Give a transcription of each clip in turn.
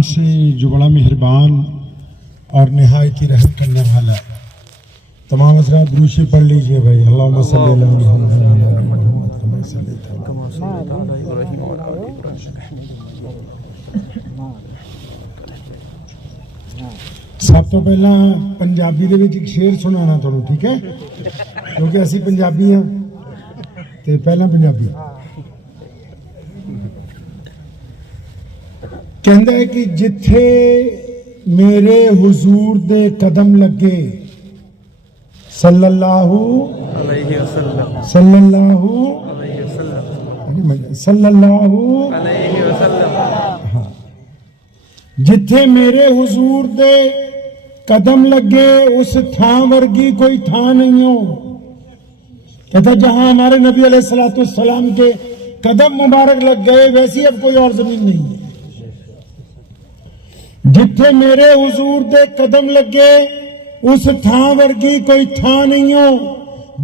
رحمان سے جو بڑا مہربان اور نہایت ہی رحم کرنے والا ہے. تمام حضرات دروشی پڑھ لیجئے بھائی. اللہم صلی اللہ علیہ سب تو پہلا پنجابی دے وچ ایک شعر سنانا تھانوں, ٹھیک ہے, کیونکہ اسی پنجابی ہاں تے پہلا پنجابی کہندا ہے کہ جتھے میرے حضور دے قدم لگے صلی اللہ علیہ وسلم صلی اللہ علیہ وسلم صلی اللہ علیہ وسلم, جتھے میرے حضور دے قدم لگے اس تھاں ورگی کوئی تھاں نہیں ہو. کہتا جہاں ہمارے نبی علیہ السلام کے قدم مبارک لگ گئے ویسی اب کوئی اور زمین نہیں ہے. جتھے میرے حضور دے قدم لگے اس تھاں ورگی کوئی تھاں نہیں ہو.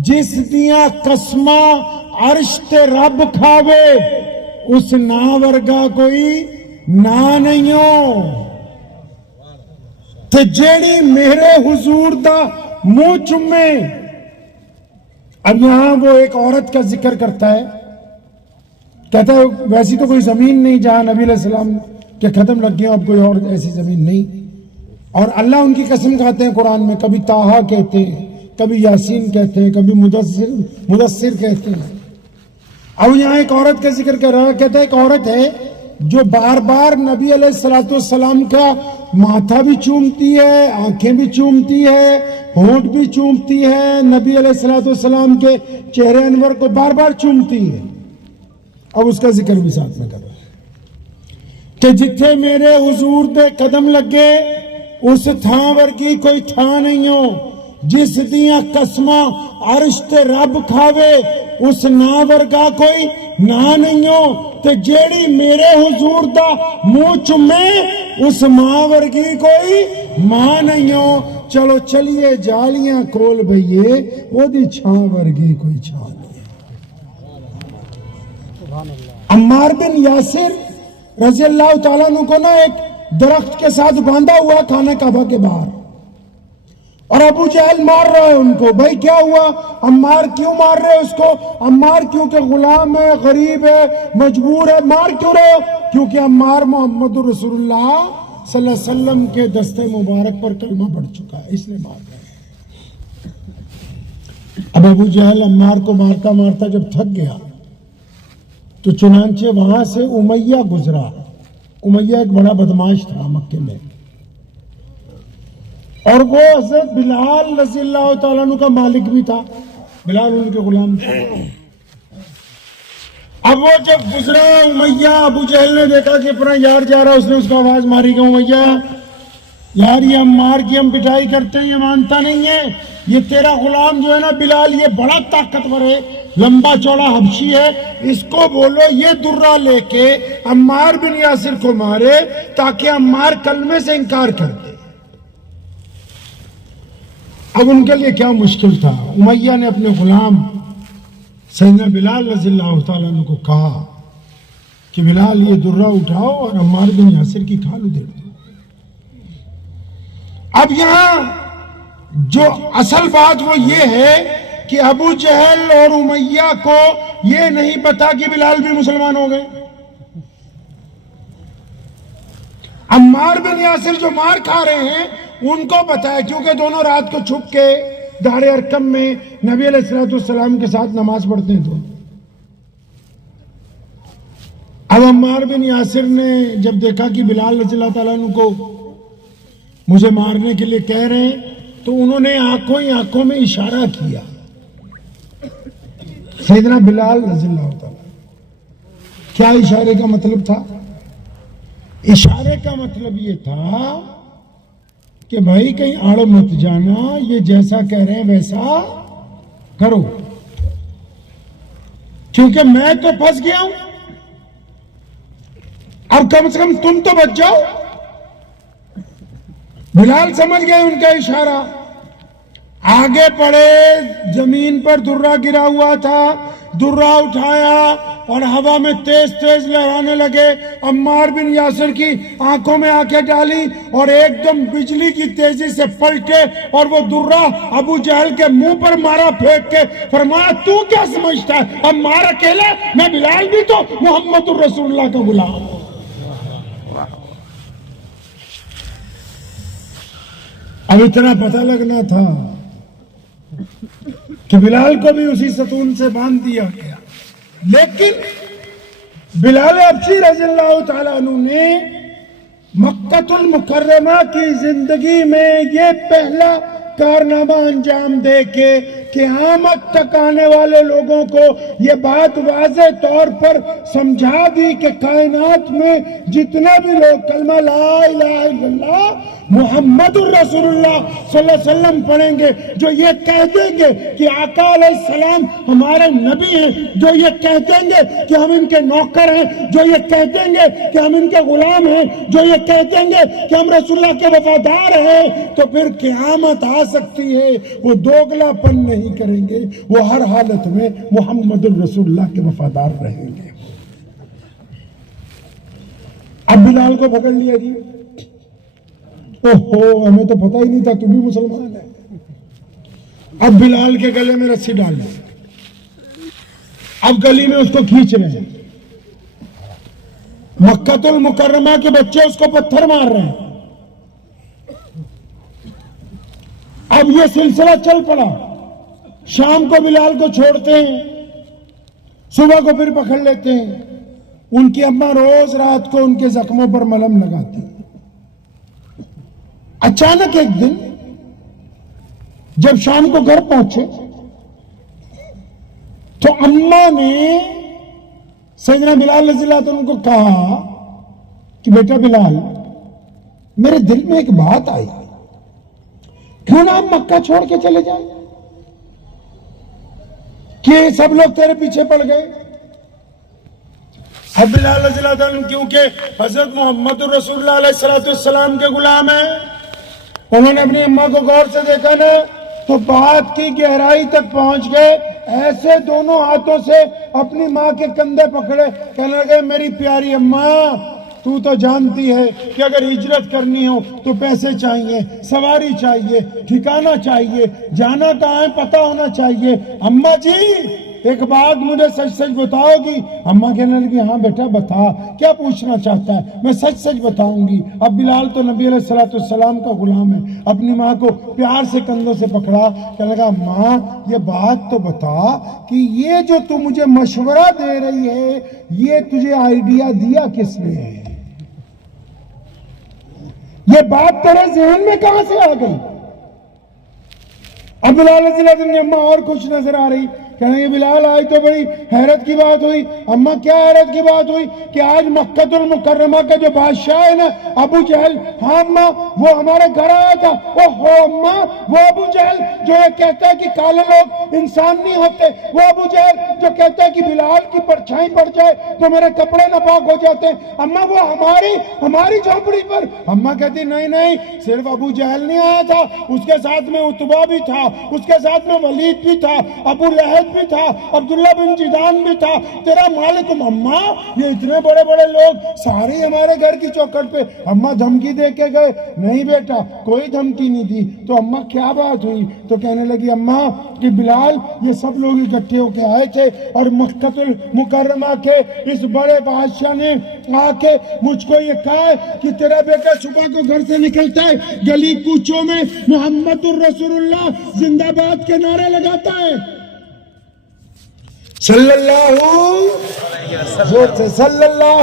جس دیاں قسماں عرش تے رب کھاوے اس نا ورگا کوئی نا نہیں ہو. تے جیڑی میرے حضور دا منہ چومے. اب یہاں وہ ایک عورت کا ذکر کرتا ہے, کہتا ہے ویسی تو کوئی زمین نہیں جہاں نبی علیہ السلام کے قدم لگ گئے, اب کوئی اور ایسی زمین نہیں. اور اللہ ان کی قسم کھاتے ہیں قرآن میں, کبھی طٰہٰ کہتے ہیں, کبھی یاسین کہتے ہیں, کبھی مدثر کہتے ہیں. اب یہاں ایک عورت کا ذکر کر رہا ہے, کہتا ہے ایک عورت ہے جو بار بار نبی علیہ السلام کا ماتھا بھی چومتی ہے, آنکھیں بھی چومتی ہے, ہونٹ بھی چومتی ہے, نبی علیہ السلام کے چہرے انور کو بار بار چومتی ہے. اب اس کا ذکر بھی ساتھ میں کر رہا ہے کہ جتھے میرے حضور دے قدم لگے اس تھاں ورگی کوئی تھاں نہیں ہو. جس دیاں قسماں عرش تے رب کھاوے اس نا ورگا کوئی نا نہیں ہو. تے جیڑی میرے حضور دا منہ چومے اس ماں ورگی کوئی ماں نہیں ہو. چلو چلیے جالیاں کول بھئیے وہ دی چھاں ورگی کوئی چھاں نہیں. عمار بن یاسر رضی اللہ تعالیٰ عنہ کو نا ایک درخت کے ساتھ باندھا ہوا کھانے کعبہ کے باہر, اور ابو جہل مار رہا ہے ان کو. بھائی کیا ہوا, عمار کیوں مار رہے اس کو؟ عمار کیونکہ غلام ہے, غریب ہے, مجبور ہے. مار کیوں رہے ہو؟ کیونکہ عمار محمد رسول اللہ صلی اللہ علیہ وسلم کے دستے مبارک پر کلمہ پڑھ چکا ہے, اس لیے مار رہے ہیں. اب ابو جہل عمار کو مارتا مارتا جب تھک گیا تو چنانچہ وہاں سے امیہ گزرا. امیہ ایک بڑا بدماش تھا مکے میں, اور وہ حضرت بلال رضی اللہ تعالیٰ عنہ کا مالک بھی تھا. بلال ان کے غلام تھے. اب وہ جب گزرا امیہ, ابو جہل نے دیکھا کہ اپنا یار جا رہا, اس نے اس کو آواز ماری کہ امیہ یار یہ عمار کی ہم پٹائی کرتے ہیں, یہ مانتا نہیں ہے. یہ تیرا غلام جو ہے نا بلال, یہ بڑا طاقتور ہے, لمبا چوڑا حبشی ہے, اس کو بولو یہ درہ لے کے عمار بن یاسر کو مارے تاکہ عمار کلمے سے انکار کر دے. اب ان کے لیے کیا مشکل تھا. امیہ نے اپنے غلام سیدنا بلال رضی اللہ تعالیٰ عنہ کو کہا کہ بلال یہ درہ اٹھاؤ اور عمار بن یاسر کی کھال ادھیڑ دو. اب یہاں جو اصل بات وہ یہ ہے کہ ابو جہل اور امیہ کو یہ نہیں پتا کہ بلال بھی مسلمان ہو گئے. عمار بن یاسر جو مار کھا رہے ہیں ان کو پتا ہے, کیونکہ دونوں رات کو چھپ کے دار ارقم میں نبی علیہ السلام کے ساتھ نماز پڑھتے ہیں. تو اب عمار بن یاسر نے جب دیکھا کہ بلال رضی اللہ تعالیٰ عنہ کو مجھے مارنے کے لیے کہہ رہے ہیں تو انہوں نے آنکھوں میں اشارہ کیا. سیدنا بلال رضی اللہ تعالیٰ, کیا اشارے کا مطلب تھا؟ اشارے کا مطلب یہ تھا کہ بھائی کہیں اڑ مت جانا, یہ جیسا کہہ رہے ہیں ویسا کرو, کیونکہ میں تو پھنس گیا ہوں, اب کم سے کم تم تو بچ جاؤ. بلال سمجھ گئے ان کا اشارہ, آگے پڑے, زمین پر درہ گرا ہوا تھا, درہ اٹھایا اور ہوا میں تیز تیز لہرانے لگے. عمار بن یاسر کی آنکھوں میں آنکھیں ڈالی اور ایک دم بجلی کی تیزی سے پلٹے اور وہ درہ ابو جہل کے منہ پر مارا پھینک کے فرمایا تو کیا سمجھتا ہے عمار اکیلے؟ میں بلال بھی تو محمد الرسول اللہ کا غلام. اب اتنا پتہ لگنا تھا کہ بلال کو بھی اسی ستون سے باندھ دیا گیا. لیکن بلال حبشی رضی اللہ تعالیٰ عنہ نے مکہ المکرمہ کی زندگی میں یہ پہلا کارنامہ انجام دے کے قیامت تک آنے والے لوگوں کو یہ بات واضح طور پر سمجھا دی کہ کائنات میں جتنے بھی لوگ کلمہ لا الہ الا اللہ محمد الرسول اللہ صلی اللہ علیہ وسلم پڑھیں گے، جو یہ کہہ دیں گے کہ آقا علیہ السلام ہمارے نبی ہیں، جو یہ کہہ دیں گے کہ ہم ان کے نوکر ہیں، جو یہ کہہ دیں گے کہ ہم ان کے غلام ہیں، جو یہ کہہ دیں گے کہ ہم رسول اللہ کے وفادار ہیں، تو پھر قیامت آ سکتی ہے. وہ دوگلا پن نہیں کریں گے، وہ ہر حالت میں محمد الرسول اللہ کے وفادار رہیں گے. اب بلال کو پکڑ لیا جی. اوہو ہمیں تو پتہ ہی نہیں تھا تم بھی مسلمان ہے. اب بلال کے گلے میں رسی ڈال دی. اب گلی میں اس کو کھینچ رہے ہیں. مکہ المکرمہ کے بچے اس کو پتھر مار رہے ہیں. اب یہ سلسلہ چل پڑا. شام کو بلال کو چھوڑتے ہیں، صبح کو پھر پکڑ لیتے ہیں. ان کی اماں روز رات کو ان کے زخموں پر ملہم لگاتی. اچانک ایک دن جب شام کو گھر پہنچے تو اماں نے سیدنا بلال رضی اللہ عنہ کو کہا کہ بیٹا بلال، میرے دل میں ایک بات آئی، کیوں نہ ہم مکہ چھوڑ کے چلے جائیں؟ کہ سب لوگ تیرے پیچھے پڑ گئے. اب بلال رضی اللہ عنہ کیونکہ حضرت محمد الرسول اللہ علیہ السلام کے غلام ہیں، انہوں نے اپنی اماں کو غور سے دیکھا نا تو بات کی گہرائی تک پہنچ گئے. ایسے دونوں ہاتھوں سے اپنی ماں کے کندھے پکڑے، کہنے لگے میری پیاری اماں، تو تو جانتی ہے کہ اگر ہجرت کرنی ہو تو پیسے چاہیے، سواری چاہیے، ٹھکانہ چاہیے، جانا کہاں ہے پتہ ہونا چاہیے. اماں جی ایک بات مجھے سچ سچ بتاؤ گی؟ اماں کہنے لگی ہاں بیٹا بتا، کیا پوچھنا چاہتا ہے؟ میں سچ سچ بتاؤں گی. اب بلال تو نبی علیہ السلام کا غلام ہے، اپنی ماں کو پیار سے کندھوں سے پکڑا، کہنے لگا ماں یہ بات تو بتا کہ یہ جو تو مجھے مشورہ دے رہی ہے یہ تجھے آئیڈیا دیا کس نے ہے؟ یہ بات تیرے ذہن میں کہاں سے آ گئی؟ اب بلال رضی اللہ عنہ اماں اور خوش نظر آ رہی، کہنے یہ بلال آج تو بڑی حیرت کی بات ہوئی. اماں کیا حیرت کی بات ہوئی؟ کہ آج مکہ المکرمہ کا جو بادشاہ ہے نا ابو جہل، ہاں اماں وہ ہمارے گھر آیا تھا. اوہو اماں وہ ابو جہل جو یہ کہتا ہے کہ کالے لوگ انسان نہیں ہوتے، وہ ابو جہل جو کہتا ہے کہ بلال کی پرچھائی پڑ جائے تو میرے کپڑے ناپاک ہو جاتے ہیں. اماں وہ ہماری جھونپڑی پر. اماں کہتی نہیں نہیں، صرف ابو جہل نہیں آیا تھا، اس کے ساتھ میں عتبہ بھی تھا، اس کے ساتھ میں ولید بھی تھا، ابو لہب بھی تھا، عبداللہ بن جدان بھی تھا، تیرا مالک. اماں یہ اتنے بڑے بڑے لوگ سارے ہمارے گھر کی چوکھٹ پہ. اماں دھمکی دے کے گئے؟ نہیں بیٹا کوئی دھمکی نہیں دی. تو اماں کیا بات ہوئی؟ تو کہنے لگی اماں کہ بلال یہ سب لوگ اکٹھے ہو کے آئے تھے اور مکہ المکرمہ کے اس بڑے بادشاہ نے آ کے مجھ کو یہ کہا کہ تیرا بیٹا صبح کو گھر سے نکلتا ہے، گلی کوچوں میں محمد الرسول اللہ زندہ باد کے نعرے لگاتا ہے، صلی اللہ زور سے صلی اللہ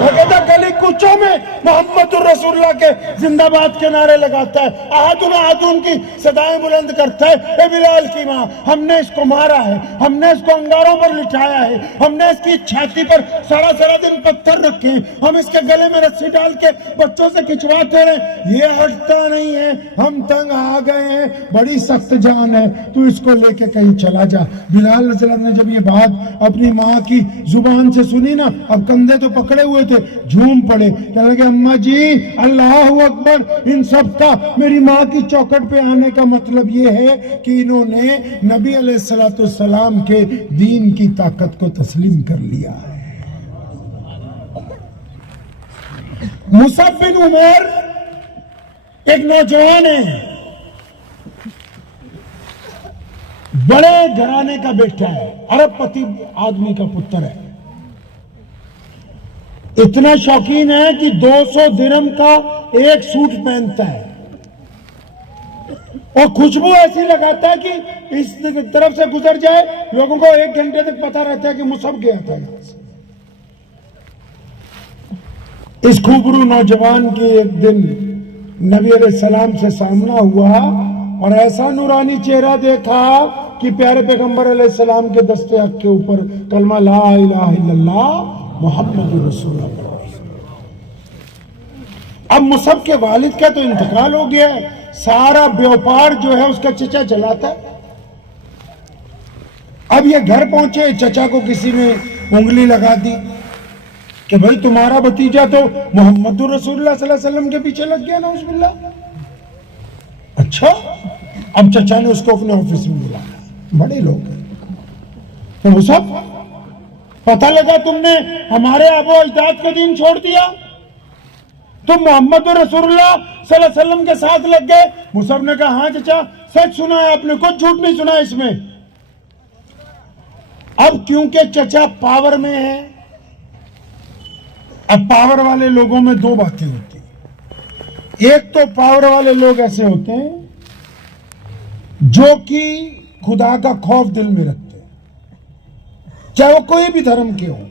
میں کہتا گلی کوچوں میں محمد الرسول اللہ کے زندہ باد کے نعرے لگاتا ہے، احدن احدن کی صدائیں بلند کرتا ہے. اے بلال کی ماں، ہم نے اس کو مارا ہے، ہم نے اس کو انگاروں پر لٹایا ہے، ہم نے اس کی چھاتی پر سارا دن پتھر رکھے ہیں، ہم اس کے گلے میں رسی ڈال کے بچوں سے کھچواتے رہے، یہ ہٹتا نہیں ہے، ہم تنگ آ گئے ہیں، بڑی سخت جان ہے، تو اس کو لے کے کہیں چلا جا. بلال رضی اللہ عنہ نے جب یہ بات اپنی ماں کی زبان سے سنی نا، اب کندھے تو پکڑے ہوئے تھے، جھوم پڑے، کہنے لگے اماں جی اللہ اکبر، ان سب کا میری ماں کی چوکھٹ پہ آنے کا مطلب یہ ہے کہ انہوں نے نبی علیہ السلام کے دین کی طاقت کو تسلیم کر لیا ہے۔ مصعب بن عمیر ایک نوجوان ہے، بڑے گھرانے کا بیٹا ہے، ارب پتی آدمی کا پتر ہے، اتنا شوقین ہے کہ 200 درہم کا ایک سوٹ پہنتا ہے، اور خوشبو ایسی لگاتا ہے کہ اس طرف سے گزر جائے لوگوں کو 1 گھنٹے تک پتا رہتا ہے کہ مصعب گیا تھا یہاں سے۔ اس خوبرو نوجوان کی ایک دن نبی علیہ السلام سے سامنا ہوا اور ایسا نورانی چہرہ دیکھا کہ پیارے پیغمبر علیہ السلام کے دستے حق کے اوپر کلمہ لا الہ الا اللہ محمد رسول اللہ۔ اب مصعب کے والد کا تو انتقال ہو گیا ہے، سارا بیوپار جو ہے اس کا چچا چلاتا ہے۔ اب یہ گھر پہنچے، چچا کو کسی نے انگلی لگا دی کہ بھائی تمہارا بھتیجا تو محمد رسول اللہ صلی اللہ علیہ وسلم کے پیچھے لگ گیا، نعوذ باللہ۔ اچھا، اب چچا نے اس کو اپنے آفس میں بلایا، بڑے لوگ ہیں، تو مصعب پتہ لگا تم نے ہمارے آبا و اجداد کا دین چھوڑ دیا، تم محمد رسول اللہ صلی اللہ علیہ وسلم کے ساتھ لگ گئے۔ مصعب نے کہا ہاں چچا، سچ سنا ہے آپ نے، کچھ جھوٹ نہیں سنا اس میں۔ اب کیونکہ چچا پاور میں ہے، اب پاور والے لوگوں میں 2 باتیں ہوتی ہیں۔ ایک تو پاور والے لوگ ایسے ہوتے ہیں جو کہ خدا کا خوف دل میں رکھتے ہیں، چاہے وہ کوئی بھی دھرم کے ہوں۔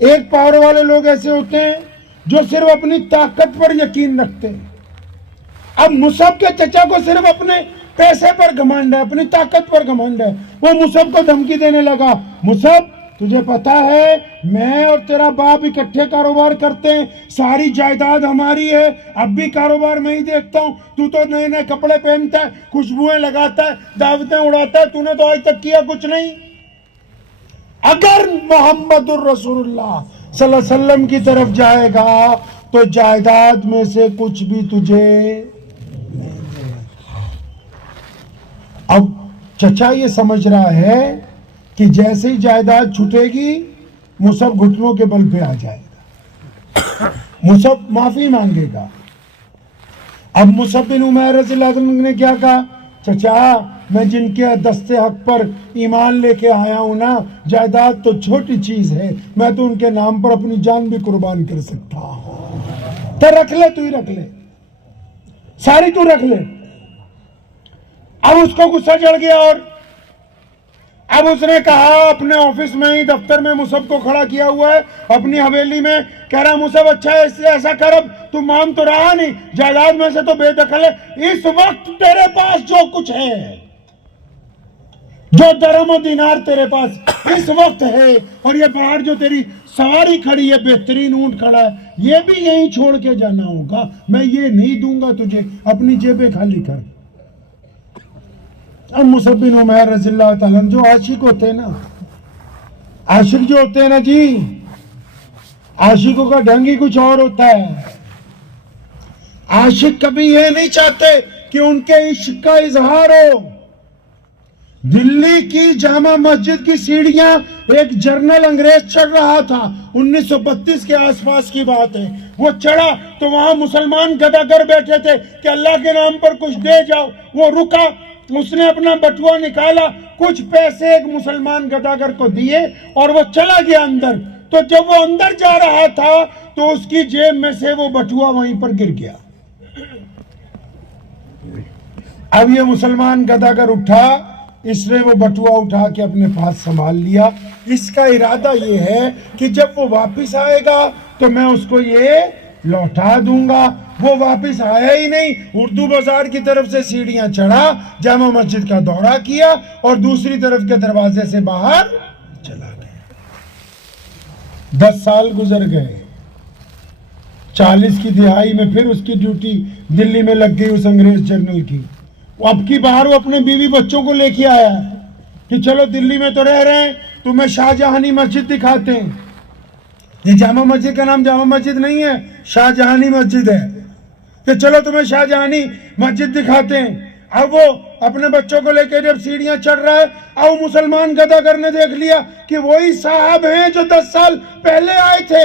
ایک پاور والے لوگ ایسے ہوتے ہیں جو صرف اپنی طاقت پر یقین رکھتے ہیں۔ اب مصعب کے چچا کو صرف اپنے پیسے پر گھمنڈ ہے، اپنی طاقت پر گھمنڈ ہے۔ وہ مصعب کو دھمکی دینے لگا، مصعب تجھے پتا ہے میں اور تیرا باپ اکٹھے کاروبار کرتے ہیں، ساری جائیداد ہماری ہے، اب بھی کاروبار میں ہی دیکھتا ہوں، تو تو نئے نئے کپڑے پہنتا ہے، خوشبوئیں لگاتا ہے، دعوتیں اڑاتا ہے، تو نے تو آج تک کیا کچھ نہیں۔ اگر محمد الرسول اللہ صلی اللہ علیہ وسلم کی طرف جائے گا تو جائیداد میں سے کچھ بھی تجھے نہیں دے گا۔ اب چچا یہ سمجھ رہا ہے کہ جیسے ہی جائیداد چھٹے گی مصعب گھٹنوں کے بل پہ آ جائے گا، مصعب معافی مانگے گا۔ اب مصعب بن عمیر رضی اللہ عنہ نے کیا کہا، چچا میں جن کے دستے حق پر ایمان لے کے آیا ہوں نا، جائیداد تو چھوٹی چیز ہے، میں تو ان کے نام پر اپنی جان بھی قربان کر سکتا ہوں، تو رکھ لے، تو ہی رکھ لے، ساری تو رکھ لے۔ اب اس کو غصہ چڑھ گیا اور اب اس نے کہا اپنے آفس میں ہی دفتر میں مصعب کو کھڑا کیا ہوا ہے اپنی حویلی میں، کہہ رہا مصعب اچھا ایسا کر، اب تو مان تو رہا نہیں، جائیداد میں سے تو بے دخل ہے، اس وقت تیرے پاس جو کچھ ہے، جو درہم و دینار تیرے پاس اس وقت ہے، اور یہ باہر جو تیری سواری کھڑی ہے، بہترین اونٹ کھڑا ہے، یہ بھی یہیں چھوڑ کے جانا ہوگا، میں یہ نہیں دوں گا تجھے، اپنی جیبیں خالی کر۔ اب مصعب بن عمیر رضی اللہ تعالیٰ جو عاشق ہوتے ہیں نا، عاشق جو ہوتے ہیں نا جی، عاشقوں کا ڈھنگ ہی کچھ اور ہوتا ہے۔ عاشق کبھی یہ نہیں چاہتے کہ ان کے عشق کا اظہار ہو۔ دلی کی جامع مسجد کی سیڑھیاں ایک جرنل انگریز چڑھ رہا تھا، 1932 کے آس پاس کی بات ہے، وہ چڑھا تو وہاں مسلمان گداگر بیٹھے تھے کہ اللہ کے نام پر کچھ دے جاؤ، وہ رکا، اس نے اپنا بٹوا نکالا، کچھ پیسے ایک مسلمان گداگر کو دیے اور وہ چلا گیا اندر۔ تو جب وہ اندر جا رہا تھا تو اس کی جیب میں سے وہ بٹوا وہیں پر گر گیا۔ اب یہ مسلمان گداگر اٹھا، اس نے وہ بٹوا اٹھا کے اپنے پاس سنبھال لیا، اس کا ارادہ یہ ہے کہ جب وہ واپس آئے گا تو میں اس کو یہ لوٹا دوں گا۔ وہ واپس آیا ہی نہیں، اردو بازار کی طرف سے سیڑھیاں چڑھا، جامع مسجد کا دورہ کیا اور دوسری طرف کے دروازے سے باہر چلا گیا۔ 10 سال گزر گئے، 40 کی دہائی میں پھر اس کی ڈیوٹی دلی میں لگ گئی اس انگریز جنرل کی۔ اب کی باہر وہ اپنے بیوی بچوں کو لے کے آیا ہے، کہ چلو دلی میں تو رہ رہے ہیں, تمہیں شاہجہانی مسجد دکھاتے ہیں. یہ جامع مسجد کا نام جامع مسجد نہیں ہے, شاہجہانی مسجد ہے. کہ چلو تمہیں شاہجہانی مسجد دکھاتے ہیں. اب وہ اپنے بچوں کو لے کے جب سیڑھیاں چڑھ رہا ہے, اب مسلمان گداگر نے دیکھ لیا کہ وہی صاحب ہیں جو 10 سال پہلے آئے تھے.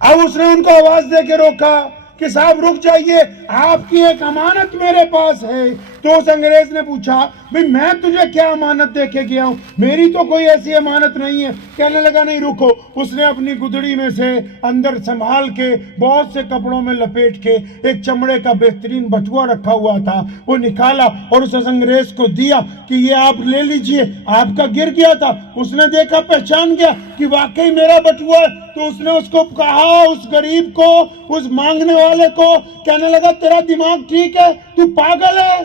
اب اس نے ان کو آواز دے کے روکا کہ صاحب رک جائیے, آپ کی ایک امانت میرے پاس ہے. تو اس انگریز نے پوچھا بھئی میں تجھے کیا امانت دے کے گیا ہوں, میری تو کوئی ایسی امانت نہیں ہے. کہنے لگا نہیں رکو. اس نے اپنی گدڑی میں سے اندر سنبھال کے بہت سے کپڑوں میں لپیٹ کے ایک چمڑے کا بہترین بٹوا رکھا ہوا تھا, وہ نکالا اور اس انگریز کو دیا کہ یہ آپ لے لیجئے, آپ کا گر گیا تھا. اس نے دیکھا, پہچان گیا کہ واقعی میرا بٹوا ہے. تو اس نے اس کو کہا, اس غریب کو, اس مانگنے والے کو, کہنے لگا تیرا دماغ ٹھیک ہے, تو پاگل ہے؟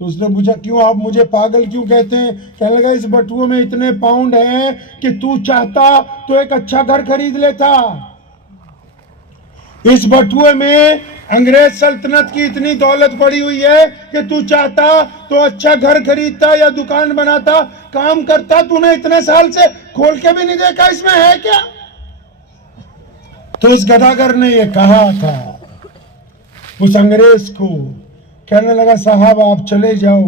تو اس نے پوچھا کیوں, آپ مجھے پاگل کیوں کہتے ہیں؟ کہنے لگا اس بٹوے میں اتنے پاؤنڈ ہیں کہ تو چاہتا تو ایک اچھا گھر خرید لیتا. اس بٹوے میں انگریز سلطنت کی اتنی دولت پڑی ہوئی ہے کہ تو چاہتا تو اچھا گھر خریدتا یا دکان بناتا, کام کرتا. تو نے اتنے سال سے کھول کے بھی نہیں دیکھا اس میں ہے کیا؟ تو اس گداگر نے یہ کہا تھا اس انگریز کو. کہنے لگا صاحب آپ چلے جاؤ,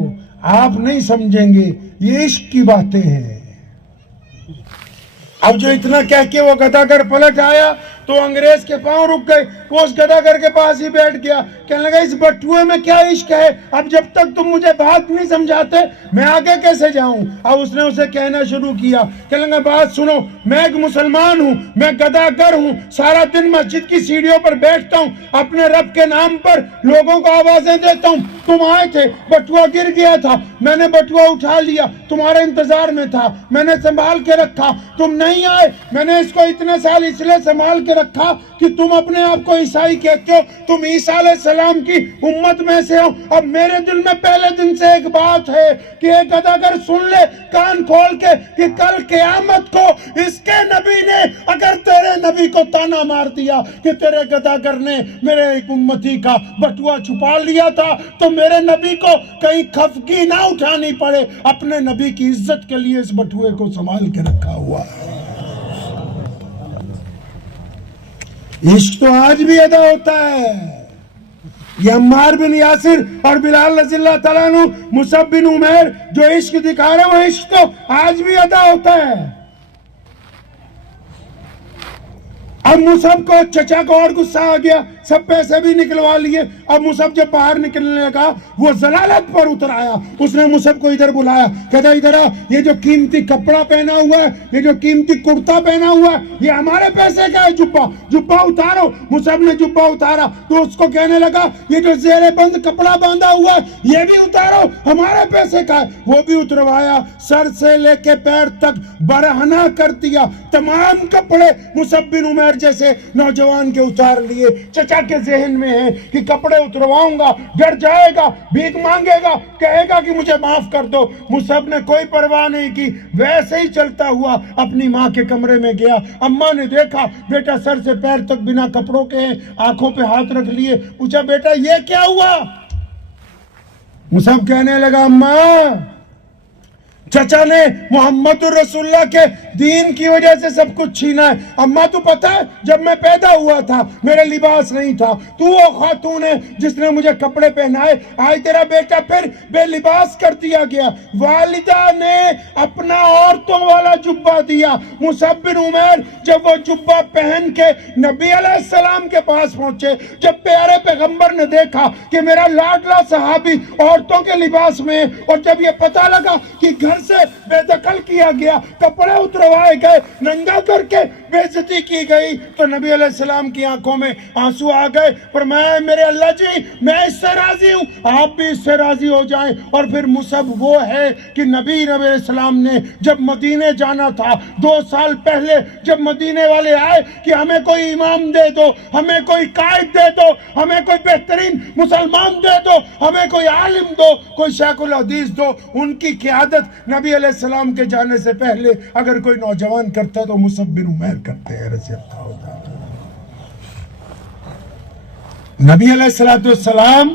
آپ نہیں سمجھیں گے, یہ عشق کی باتیں ہیں. اب جو اتنا کہہ کے وہ گداگر پلٹ آیا تو انگریز کے پاؤں رک گئے. وہ اس گداگر کے پاس ہی بیٹھ گیا. کہنے لگا اس بٹوے میں کیا عشق ہے, اب جب تک تم مجھے بات نہیں سمجھاتے میں آگے کیسے جاؤں؟ اب اس نے اسے کہنا شروع کیا. کہنے لگا بات سنو, میں ایک مسلمان ہوں, میں گداگر ہوں, سارا دن مسجد کی سیڑھیوں پر بیٹھتا ہوں, اپنے رب کے نام پر لوگوں کو آوازیں دیتا ہوں. تم آئے تھے, بٹوا گر گیا تھا, میں نے بٹوا اٹھا لیا, تمہارے انتظار میں تھا, میں نے سنبھال کے رکھا, تم نہیں آئے. میں نے اس کو اتنے سال اس لیے سنبھال کے رکھا کہ تم اپنے آپ کو عیسائی کہتے ہو, تم عیسیٰ علیہ السلام کی امت میں سے ہو. اب میرے دل میں پہلے دن سے ایک بات ہے کہ ایک گداگر سن لے کان کھول کے کہ کل قیامت کو اس کے نبی نے اگر تیرے نبی کو تانا مار دیا کہ تیرے گداگر نے میرے ایک امتی کا بٹوا چھپا لیا تھا, تو میرے نبی کو کہیں خفگی نہ اٹھانی پڑے. اپنے نبی کی عزت کے لیے اس بٹوے کو سنبھال کے رکھا ہوا ہے. عشق تو آج بھی ادا ہوتا ہے. یہ عمار بن یاسر اور بلال رضی اللہ تعالیٰ عنہ, مصعب بن عمیر جو عشق دکھا رہے وہ عشق تو آج بھی ادا ہوتا ہے. اب مصعب کو چچا کو اور غصہ آ گیا, سب پیسے بھی نکلوا لیے. اب مصعب جب باہر نکلنے لگا وہ ضلالت پر اتر آیا. اس نے مصعب کو ادھر بلایا, کہتا ادھر آ, یہ جو قیمتی کپڑا پہنا ہوا ہے, یہ جو قیمتی کرتا پہنا ہوا ہے, یہ ہمارے پیسے کا ہے. جبہ اتارو. مصعب نے جبہ اتارا تو اس کو کہنے لگا یہ جو زیر بند کپڑا باندھا ہوا ہے یہ بھی اتارو, ہمارے پیسے کا ہے. وہ بھی اتروایا, سر سے لے کے پیر تک برہنہ کر دیا. تمام کپڑے مصعب بن عمیر جیسے نوجوان کے اتار لیے. چچا کے ذہن میں ہے کہ کپڑے اترواؤں گا, ڈر جائے گا, بھیک مانگے گا, کہے گا کہ مجھے معاف کر دو. مصعب نے کوئی پرواہ نہیں کی, ویسے ہی چلتا ہوا اپنی ماں کے کمرے میں گیا. اماں نے دیکھا بیٹا سر سے پیر تک بنا کپڑوں کے ہیں, آنکھوں پہ ہاتھ رکھ لیے. پوچھا بیٹا یہ کیا ہوا؟ مصعب کہنے لگا اماں, چچا نے محمد رسول اللہ کے دین کی وجہ سے سب کچھ چھینا ہے. اماں تو پتہ ہے جب میں پیدا ہوا تھا میرے لباس نہیں تھا, تو وہ خاتون ہے جس نے مجھے کپڑے پہنائے, آج تیرا بیٹا پھر بے لباس کر دیا گیا. والدہ نے اپنا عورتوں والا جبہ دیا. مصعب بن عمیر جب وہ جبہ پہن کے نبی علیہ السلام کے پاس پہنچے, جب پیارے پیغمبر نے دیکھا کہ میرا لاڈلا صحابی عورتوں کے لباس میں, اور جب یہ پتہ لگا کہ گھر سے بے دخل کیا گیا, کپڑے اتروائے گئے, ننگا کر کے بے عزتی کی گئی, تو نبی علیہ السلام کی آنکھوں میں آنسو آ گئے. فرمایا میرے اللہ جی میں اس سے راضی ہوں, آپ بھی اس سے راضی ہو جائیں. اور پھر مصعب وہ ہے کہ نبی علیہ السلام نے جب مدینے جانا تھا 2 سال پہلے, جب مدینے والے آئے کہ ہمیں کوئی امام دے دو, ہمیں کوئی قائد دے دو, ہمیں کوئی بہترین مسلمان دے دو, ہمیں کوئی عالم دو, کوئی شیخ الحدیث دو, ان کی قیادت نبی علیہ السلام کے جانے سے پہلے اگر کوئی نوجوان کرتا ہے تو مصعب بن عمیر کرتے ہیں رضی اللہ تعالی. نبی علیہ السلام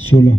16।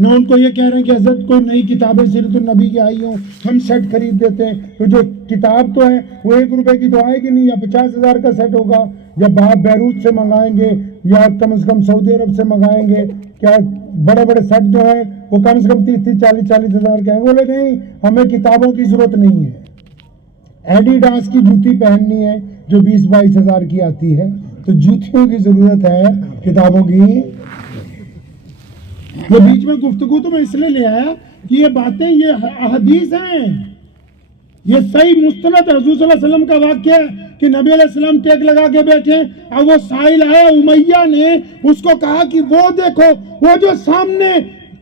نہ ان کو یہ کہہ رہے ہیں کہ حضرت کوئی نئی کتابیں سیرت النبی کی آئی ہوں ہم سیٹ خرید دیتے ہیں. تو جو کتاب تو ہے وہ 1 روپے کی تو آئے گی نہیں, یا 50,000 کا سیٹ ہوگا, یا باہر بیروت سے منگائیں گے, یا کم از کم سعودی عرب سے منگائیں گے. کیا بڑے بڑے سیٹ جو ہیں وہ کم سے کم 30-40,000 کے ہیں. بولے نہیں, ہمیں کتابوں کی ضرورت نہیں ہے. ایڈیڈاس کی جوتی پہننی ہے جو 20-22 ہزار کی آتی ہے, تو جوتیوں کی ضرورت ہے, کتابوں کی. یہ بیچ میں گفتگو تو میں اس لیے لے آیا کہ یہ باتیں یہ احادیث ہیں, یہ صحیح مستند حضور صلی اللہ علیہ وسلم کا واقعہ ہے کہ نبی علیہ السلام ٹیک لگا کے بیٹھے اور وہ سائل آیا, امیہ نے اس کو کہا کہ وہ دیکھو وہ جو سامنے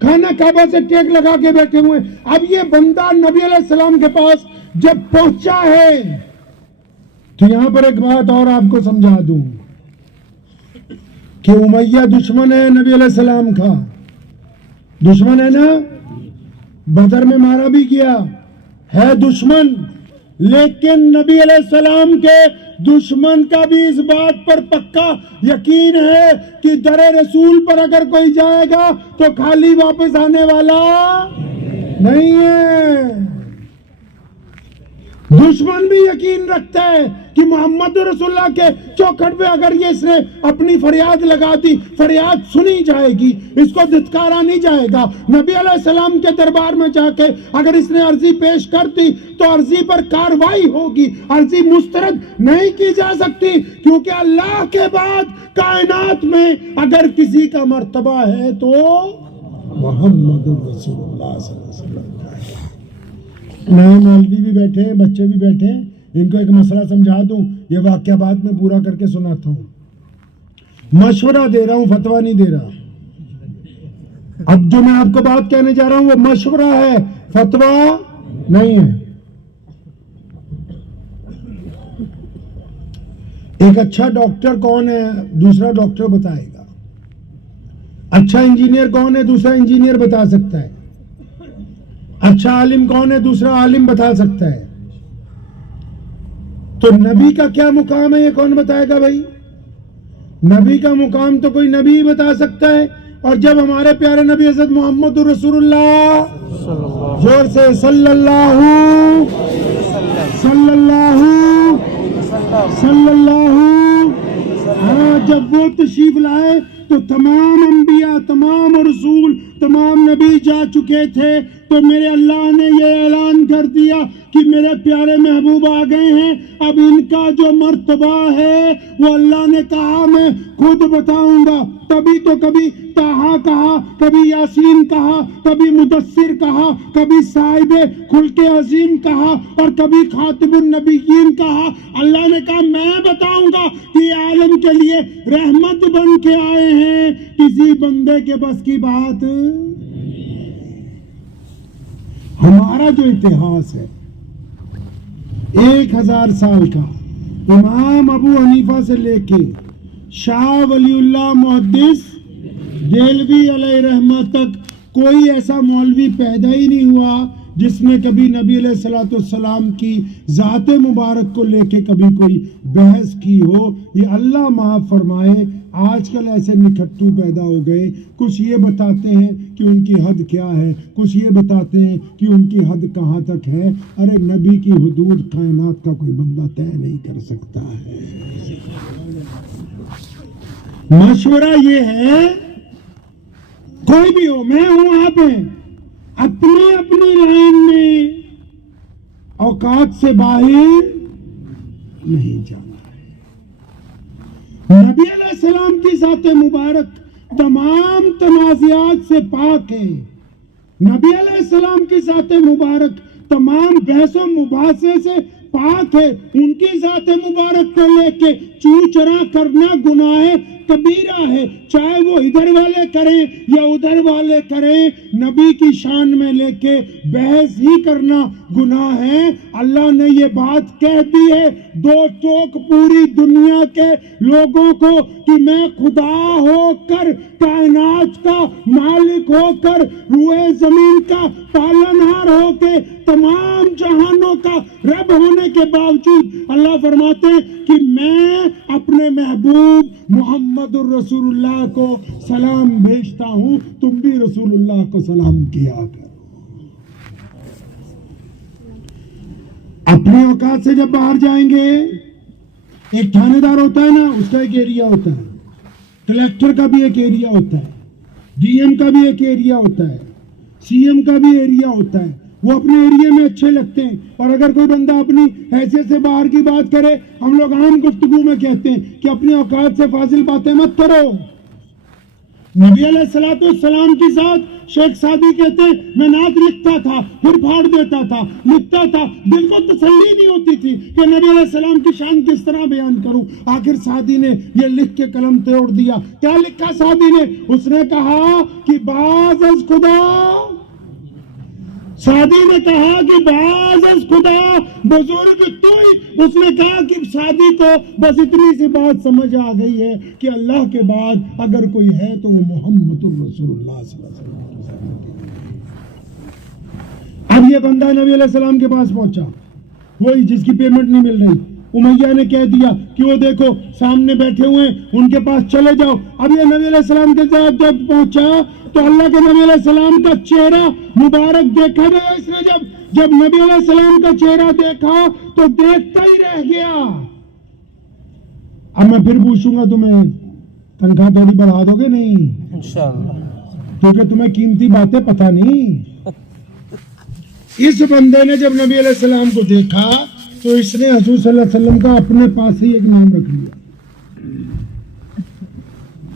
خانہ کعبہ سے ٹیک لگا کے بیٹھے ہوئے. اب یہ بندہ نبی علیہ السلام کے پاس جب پہنچا ہے تو یہاں پر ایک بات اور آپ کو سمجھا دوں کہ امیہ دشمن ہے نبی علیہ السلام کا, دشمن ہے نا, بدر میں مارا بھی گیا ہے دشمن, لیکن نبی علیہ السلام کے دشمن کا بھی اس بات پر پکا یقین ہے کہ در رسول پر اگر کوئی جائے گا تو خالی واپس آنے والا نہیں ہے. دشمن بھی یقین رکھتا ہے کہ محمد رسول اللہ کے چوکھٹ پہ اگر یہ اس نے اپنی فریاد لگا دی, فریاد سنی جائے گی, اس کو دھتکارا نہیں جائے گا. نبی علیہ السلام کے دربار میں جا کے اگر اس نے عرضی پیش کر دی تو عرضی پر کاروائی ہوگی, عرضی مسترد نہیں کی جا سکتی, کیونکہ اللہ کے بعد کائنات میں اگر کسی کا مرتبہ ہے تو محمد رسول اللہ صلی اللہ علیہ وسلم. نئے مولوی بھی بیٹھے ہیں, بچے بھی بیٹھے ہیں, ان کو ایک مسئلہ سمجھا دوں, یہ واقعہ بعد میں پورا کر کے سناتا ہوں. مشورہ دے رہا ہوں, فتویٰ نہیں دے رہا. اب جو میں آپ کو بات کہنے جا رہا ہوں وہ مشورہ ہے, فتویٰ نہیں ہے. ایک اچھا ڈاکٹر کون ہے دوسرا ڈاکٹر بتائے گا, اچھا انجینئر کون ہے دوسرا انجینئر بتا سکتا ہے, اچھا عالم کون ہے دوسرا عالم بتا سکتا ہے. تو نبی کا کیا مقام ہے یہ کون بتائے گا بھائی؟ نبی کا مقام تو کوئی نبی ہی بتا سکتا ہے. اور جب ہمارے پیارے نبی حضرت محمد رسول اللہ زور سے صلی اللہ جب وہ تشریف لائے تو تمام انبیاء تمام رسول تمام نبی جا چکے تھے, تو میرے اللہ نے یہ اعلان کر دیا کہ میرے پیارے محبوب آ گئے ہیں, اب ان کا جو مرتبہ ہے وہ اللہ نے کہا میں خود بتاؤں گا. تبھی تو کبھی طٰہٰ کہا, کبھی یاسین کہا, کبھی مدثر کہا, کبھی صاحب خلق عظیم کہا, اور کبھی خاتم النبیین کہا. اللہ نے کہا میں بتاؤں گا کہ یہ عالم کے لیے رحمت بن کے آئے ہیں, کسی بندے کے بس کی بات. ہمارا جو اتہاس ہے 1000 سال کا, امام ابو حنیفہ سے لے کے شاہ ولی اللہ محدث دہلوی علیہ رحمہ تک کوئی ایسا مولوی پیدا ہی نہیں ہوا جس نے کبھی نبی علیہ الصلوۃ والسلام کی ذات مبارک کو لے کے کبھی کوئی بحث کی ہو. یہ اللہ معاف فرمائے آج کل ایسے نکھٹو پیدا ہو گئے, کچھ یہ بتاتے ہیں کہ ان کی حد کیا ہے, کچھ یہ بتاتے ہیں کہ ان کی حد کہاں تک ہے. ارے نبی کی حدود کائنات کا کوئی بندہ طے نہیں کر سکتا ہے. مشورہ یہ ہے کوئی بھی ہو, میں ہوں آپ ہیں, اپنی لائن میں اوقات سے باہر نہیں جانا ہے. نبی علیہ السلام کی ذات مبارک تمام تنازعات سے پاک ہے. نبی علیہ السلام کی ذات مبارک تمام بحث و مباحثے سے پاک ہے. ان کی ذات مبارک کو لے کے چوچرا کرنا گناہ کبیرہ ہے, چاہے وہ ادھر والے کریں یا ادھر والے کریں. نبی کی شان میں لے کے بحث ہی کرنا گناہ ہے. اللہ نے یہ بات کہہ دی ہے دو ٹوک پوری دنیا کے لوگوں کو کہ میں خدا ہو کر کائنات کا مالک ہو کر روئے زمین کا پالنہار ہو کے تمام جہانوں کا رب ہونے ہونے کے باوجود اللہ فرماتے ہیں کہ میں اپنے محبوب محمد الرسول اللہ کو سلام بھیجتا ہوں، تم بھی رسول اللہ کو سلام کیا کرو۔ اپنے اوقات سے جب باہر جائیں گے، ایک تھانے دار ہوتا ہے نا، اس کا ایک ایریا ہوتا ہے، کلیکٹر کا بھی ایک ایریا ہوتا ہے، ڈی ایم کا بھی ایک ایریا ہوتا ہے، سی ایم کا بھی ایریا ہوتا ہے، وہ اپنے ایریے میں اچھے لگتے ہیں۔ اور اگر کوئی بندہ اپنی حیثیت سے باہر کی بات کرے، ہم لوگ عام گفتگو میں کہتے ہیں کہ اپنے اوقات سے فاضل باتیں مت کرو۔ نبی علیہ الصلوۃ والسلام کی ذات، شیخ سعدی کہتے ہیں میں نعت لکھتا تھا پھر پھاڑ دیتا تھا، لکھتا تھا، دل کو تسلی نہیں ہوتی تھی کہ نبی علیہ السلام کی شان کس طرح بیان کروں۔ آخر سعدی نے یہ لکھ کے قلم توڑ دیا۔ کیا لکھا سعدی نے؟ اس نے کہا کہ باز از خدا، سعدی نے کہا کہ باز از خدا بزرگ تو ہی۔ اس نے کہا کہ سعدی کو بس اتنی سی بات سمجھ آ گئی ہے کہ اللہ کے بعد اگر کوئی ہے تو وہ محمد الرسول اللہ صلی اللہ علیہ وسلم۔ اب یہ بندہ نبی علیہ السلام کے پاس پہنچا، وہی جس کی پیمنٹ نہیں مل رہی۔ امیہ نے کہہ دیا کہ وہ دیکھو سامنے بیٹھے ہوئے ہیں، ان کے پاس چلے جاؤ۔ اب یہ نبی علیہ السلام کے ساتھ جب پہنچا تو اللہ کے نبی علیہ السلام کا چہرہ مبارک دیکھا گیا۔ اس نے جب نبی علیہ السلام کا چہرہ دیکھا تو دیکھتا ہی رہ گیا۔ اب میں پھر پوچھوں گا تمہیں تنخواہ تھوڑی بڑھا دو گے؟ نہیں انشاءاللہ، کیونکہ تمہیں قیمتی باتیں پتہ نہیں۔ اس بندے نے جب نبی علیہ السلام کو دیکھا تو اس نے حضور صلی اللہ علیہ وسلم کا اپنے پاس ہی ایک نام رکھ لیا۔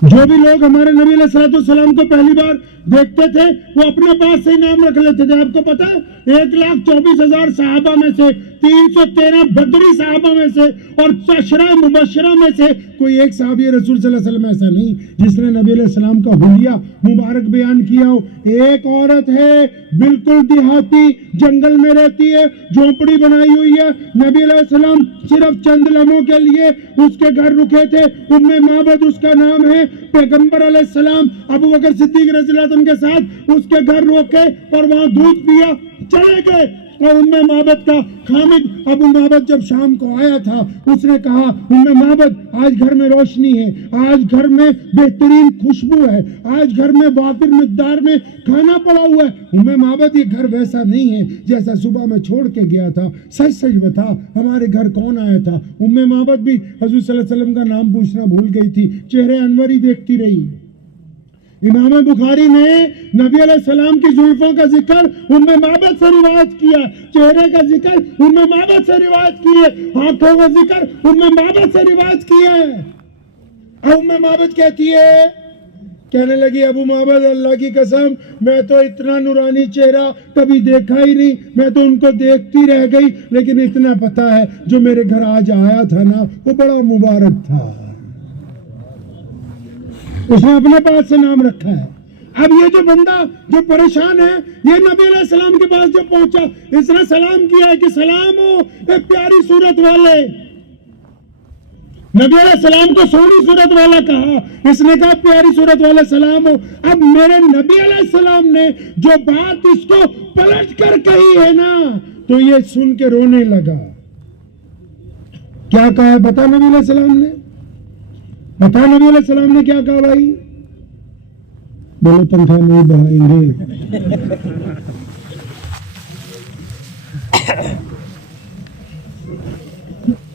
جو بھی لوگ ہمارے نبی علیہ السلام کو پہلی بار دیکھتے تھے وہ اپنے پاس سے نام رکھ لیتے تھے۔ آپ کو پتا ہے 1,24,000 صحابہ میں سے 313 بدری صحابہ میں سے اور 10 مبشرہ میں سے کوئی ایک صحابی رسول صلی اللہ علیہ وسلم ایسا نہیں جس نے نبی علیہ السلام کا حلیہ مبارک بیان کیا ہو۔ ایک عورت ہے بالکل دیہاتی، جنگل میں رہتی ہے، جھونپڑی بنائی ہوئی ہے۔ نبی علیہ السلام صرف چند لمحوں کے لیے اس کے گھر رکے تھے۔ ام معبد اس کا نام ہے۔ پیغمبر علیہ السلام ابو بکر صدیق رضی اللہ عنہ کے ساتھ اس کے گھر روکے اور وہاں دودھ پیا، چلے گئے۔ اور ام معبد کا خامد ابو معبد جب شام کو آیا تھا، اس نے کہا ام معبد آج گھر میں روشنی ہے، آج گھر میں بہترین خوشبو ہے، آج گھر میں وافر مقدار میں کھانا پڑا ہوا ہے۔ ام معبد یہ گھر ویسا نہیں ہے جیسا صبح میں چھوڑ کے گیا تھا، سچ سچ بتا ہمارے گھر کون آیا تھا؟ ام معبد بھی حضور صلی اللہ علیہ وسلم کا نام پوچھنا بھول گئی تھی، چہرے انور ہی دیکھتی رہی۔ امام بخاری نے نبی علیہ السلام کی زلفوں کا ذکر ام معبد سے روایت کیا، چہرے کا ذکر ام معبد سے روایت کی ہے، آنکھوں کا ذکر ام معبد سے روایت کیا ہے۔ ام معبد کہتی ہے، کہنے لگی ابو معبد اللہ کی قسم میں تو اتنا نورانی چہرہ کبھی دیکھا ہی نہیں، میں تو ان کو دیکھتی رہ گئی، لیکن اتنا پتا ہے جو میرے گھر آج آیا تھا نا وہ بڑا مبارک تھا۔ اس نے اپنے پاس سے نام رکھا ہے۔ اب یہ جو بندہ جو پریشان ہے، یہ نبی علیہ السلام کے پاس جو پہنچا، اس نے سلام کیا ہے کہ سلام ہو اے پیاری صورت والے۔ نبی علیہ السلام کو سونی صورت والا کہا، اس نے کہا پیاری صورت والے سلام ہو۔ اب میرے نبی علیہ السلام نے جو بات اس کو پلٹ کر کہی ہے نا تو یہ سن کے رونے لگا۔ کیا کہا ہے بتا نبی علیہ السلام نے؟ بتا نبی علیہ السلام نے کیا کہا بھائی؟ بولو تنخواہ نہیں بڑھائیں گے۔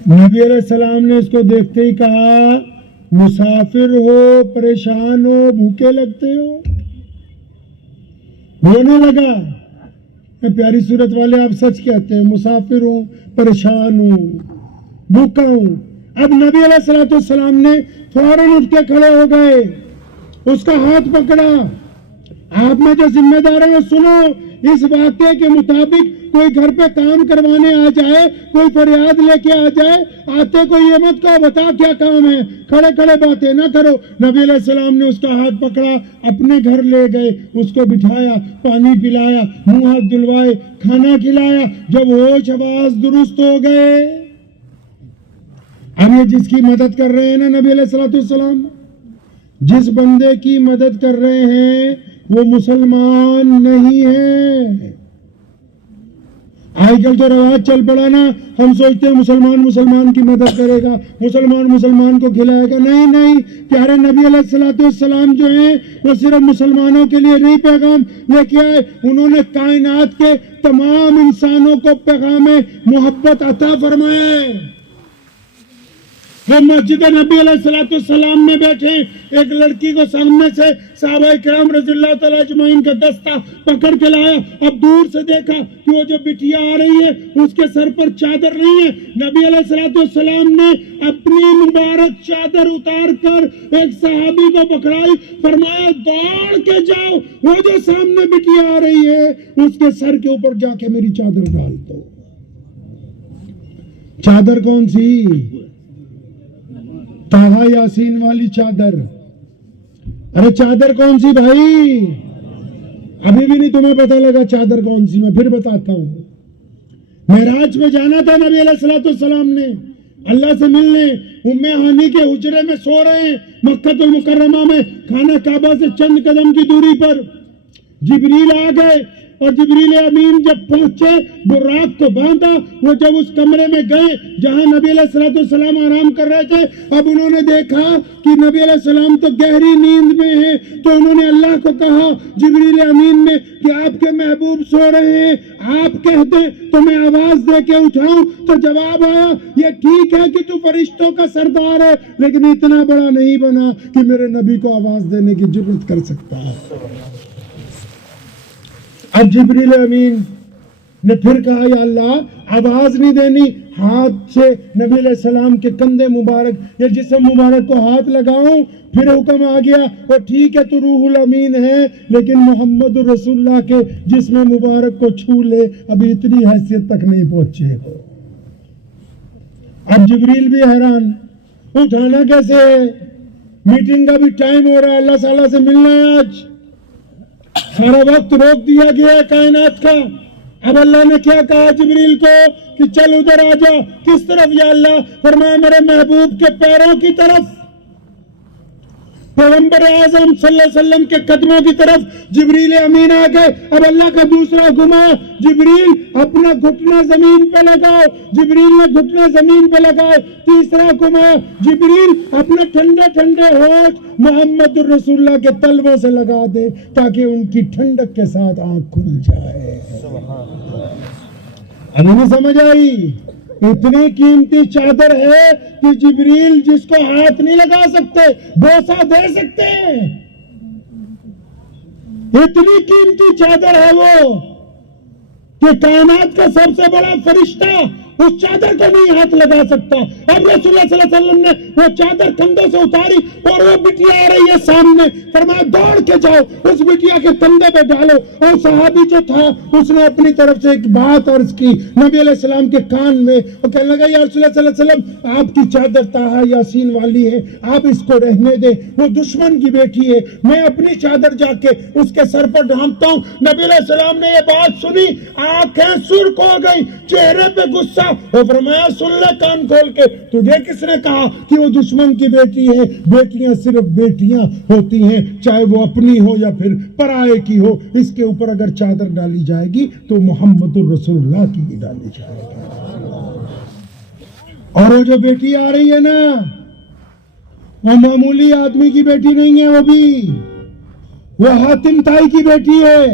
نبی علیہ السلام نے اس کو دیکھتے ہی کہا مسافر ہو، پریشان ہو، بھوکے لگتے ہو؟ رونے لگا۔ پیاری صورت والے آپ سچ کہتے ہیں، مسافر ہوں، پریشان ہوں، بھوکا ہوں۔ اب نبی علیہ السلام نے فوراً اٹھ کے کھڑے ہو گئے، اس کا ہاتھ پکڑا۔ آپ میں جو ذمہ دار ہیں وہ سنو، اس واقعے کے مطابق کوئی گھر پہ کام کروانے آ جائے، کوئی فریاد لے کے آ جائے، آتے کوئی یہ مت کہو بتا کیا کام ہے، کھڑے کھڑے باتیں نہ کرو۔ نبی علیہ السلام نے اس کا ہاتھ پکڑا، اپنے گھر لے گئے، اس کو بٹھایا، پانی پلایا، منہ ہاتھ دھلوائے، کھانا کھلایا۔ جب ہوش آواز درست ہو گئے، اب یہ جس کی مدد کر رہے ہیں نا نبی علیہ السلام، جس بندے کی مدد کر رہے ہیں وہ مسلمان نہیں ہے، آج کل تو رواج چل پڑا نا, ہم سوچتے ہیں مسلمان کی مدد کرے گا, مسلمان کو کھلائے گا. نہیں, پیارے نبی علیہ السلام جو ہیں وہ صرف مسلمانوں کے لیے نہیں پیغام لے کے آئے, انہوں نے کائنات کے تمام انسانوں کو پیغام محبت عطا فرمایا ہے. وہ مسجد نبی علیہ السلام میں بیٹھے, ایک لڑکی کو سامنے سے صحابہ کرام رضی اللہ تعالیٰ اجمعین کا دستہ پکڑ کے لایا. اب دور سے دیکھا کہ وہ جو بٹیا آ رہی ہے اس کے سر پر چادر نہیں ہے. نبی علیہ السلام نے اپنی مبارک چادر اتار کر ایک صحابی کو پکڑائی, فرمایا دوڑ کے جاؤ, وہ جو سامنے بٹیا آ رہی ہے اس کے سر کے اوپر جا کے میری چادر ڈال دو. چادر کون سی؟ طٰہٰ یاسین والی چادر. ارے چادر کون سی بھائی؟ ابھی بھی نہیں تمہیں پتہ لگا چادر کون سی؟ میں پھر بتاتا ہوں. معراج میں جانا تھا نبی علیہ السلام نے اللہ سے ملنے. ام ہانی کے حجرے میں سو رہے ہیں مکہ المکرمہ میں, خانہ کعبہ سے چند قدم کی دوری پر. جبریل آ گئے اور جبریل امین جب پہنچے براق کو باندھا. وہ جب اس کمرے میں گئے جہاں نبی علیہ السلام آرام کر رہے تھے, اب انہوں نے دیکھا کہ نبی علیہ السلام تو گہری نیند میں ہیں, تو انہوں نے اللہ کو کہا جبریل امین نے کہ آپ کے محبوب سو رہے ہیں, آپ کہہ دیں تو میں آواز دے کے اٹھاؤں. تو جواب آیا یہ ٹھیک ہے کہ تو فرشتوں کا سردار ہے, لیکن اتنا بڑا نہیں بنا کہ میرے نبی کو آواز دینے کی جرات کر سکتا ہے. اب جبریل امین نے پھر کہا یا اللہ آواز نہیں دینی, ہاتھ سے نبی علیہ السلام کے کندھے مبارک یا جسم مبارک کو ہاتھ لگاؤں. پھر حکم آ گیا اور ٹھیک ہے تو روح الامین ہے, لیکن محمد رسول اللہ کے جسم مبارک کو چھو لے, ابھی اتنی حیثیت تک نہیں پہنچے. اب جبریل بھی حیران, اٹھانا کیسے ہے, میٹنگ کا بھی ٹائم ہو رہا ہے, اللہ تعالیٰ سے ملنا ہے, آج سارا وقت روک دیا گیا ہے کائنات کا. اب اللہ نے کیا کہا جبریل کو کہ چل ادھر آ جا. کس طرف یا اللہ؟ فرمایا میرے محبوب کے پیروں کی طرف, پیغمبر اعظم صلی اللہ علیہ وسلم کے قدموں کی طرف. جبریل امین آ گئے. اب اللہ کا دوسرا گما, جبریل اپنا گھٹنا زمین پہ لگاؤ. جبریل نے گھٹنا زمین پہ لگائے. تیسرا گما, جبریل اپنے ٹھنڈے ٹھنڈے ہونٹ محمد رسول اللہ کے تلووں سے لگا دے تاکہ ان کی ٹھنڈک کے ساتھ آنکھ کھل جائے. ابھی نہیں سمجھ آئی؟ اتنی قیمتی چادر ہے کہ جبریل جس کو ہاتھ نہیں لگا سکتے بوسہ دے سکتے ہیں. اتنی قیمتی چادر ہے وہ کہ کائنات کا سب سے بڑا فرشتہ اس چادر کو نہیں ہاتھ لگا سکتا. اب رسول اللہ صلی اللہ علیہ وسلم نے وہ چادر کندھوں سے اتاری اور وہ بٹیا آ رہی ہے سامنے, فرمایا دوڑ کے جاؤ اس بٹیا کے کندھے پہ ڈالو. اور صحابی جو تھا اس نے اپنی طرف سے ایک بات عرض کی نبی علیہ السلام کے کان میں, اور کہنے لگا یا رسول اللہ صلی اللہ علیہ وسلم آپ کی چادر طٰہٰ یاسین والی ہے, آپ اس کو رہنے دیں, وہ دشمن کی بیٹی ہے, میں اپنی چادر جا کے اس کے سر پر ڈھانپتا ہوں. نبی علیہ السلام نے یہ بات سنی, آنکھیں سرخ ہو گئی, چہرے پہ غصہ. وہ فرمایا سن لے کان کھول کے, تجھے کس نے کہا کہ وہ دشمن کی بیٹی ہے؟ بیٹیاں صرف بیٹیاں ہوتی ہیں, چاہے وہ اپنی ہو یا پھر پرائے کی ہو. اس کے اوپر اگر چادر ڈالی جائے گی تو محمد رسول اللہ کی بھی ڈالی جائے گی. اور وہ جو بیٹی آ رہی ہے نا, وہ معمولی آدمی کی بیٹی نہیں ہے, وہ حاتم طائی کی بیٹی ہے.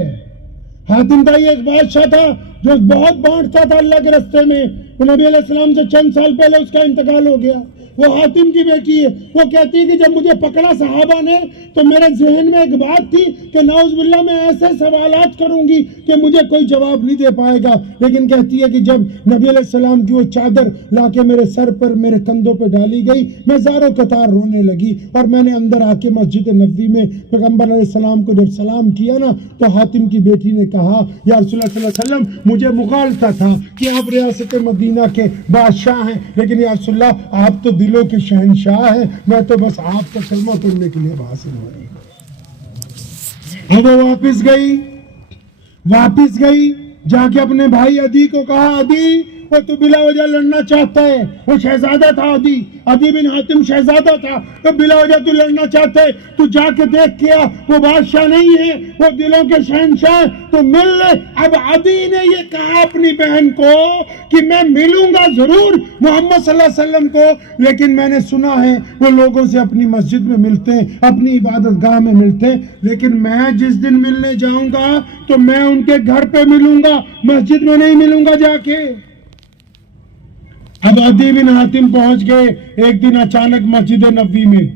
حاتم طائی ایک بادشاہ تھا جو بہت بانٹتا تھا اللہ کے راستے میں. نبی علیہ السلام سے چند سال پہلے اس کا انتقال ہو گیا. وہ حاتم کی بیٹی ہے. وہ کہتی ہے کہ جب مجھے پکڑا صحابہ نے تو میرے ذہن میں ایک بات تھی کہ نعوذ باللہ میں ایسے سوالات کروں گی کہ مجھے کوئی جواب نہیں دے پائے گا, لیکن کہتی ہے کہ جب نبی علیہ السلام کی وہ چادر لا کے میرے سر پر میرے کندھوں پہ ڈالی گئی, میں زاروں قطار رونے لگی. اور میں نے اندر آ کے مسجد نبوی میں پیغمبر علیہ السلام کو جب سلام کیا نا, تو حاتم کی بیٹی نے کہا یا رسول اللہ صلی اللہ علیہ وسلم مجھے مغالطہ تھا کہ آپ ریاست مدینہ کے بادشاہ ہیں, لیکن یا رسول اللہ آپ تو دلوں کے شہنشاہ ہیں, میں تو بس آپ کا کلمہ پڑھنے کے لیے حاصل ہو رہی. اب وہ واپس گئی, جا کے اپنے بھائی عدی کو کہا, عدی وہ تو بلا وجہ لڑنا چاہتا ہے. وہ شہزادہ تھا عدی بن حاتم شہزادہ تھا, تو بلا وجہ تو لڑنا چاہتا ہے. تو جا کے دیکھ کیا, وہ بادشاہ نہیں ہے, وہ دلوں کے شہنشاہ, تو مل لے. اب عدی نے یہ کہا اپنی بہن کو کہ میں ملوں گا ضرور محمد صلی اللہ علیہ وسلم کو, لیکن میں نے سنا ہے وہ لوگوں سے اپنی مسجد میں ملتے ہیں, اپنی عبادت گاہ میں ملتے ہیں, لیکن میں جس دن ملنے جاؤں گا تو میں ان کے گھر پہ ملوں گا, مسجد میں نہیں ملوں گا جا کے. اب عدی بن حاتم پہنچ گئے ایک دن اچانک مسجد نبوی میں.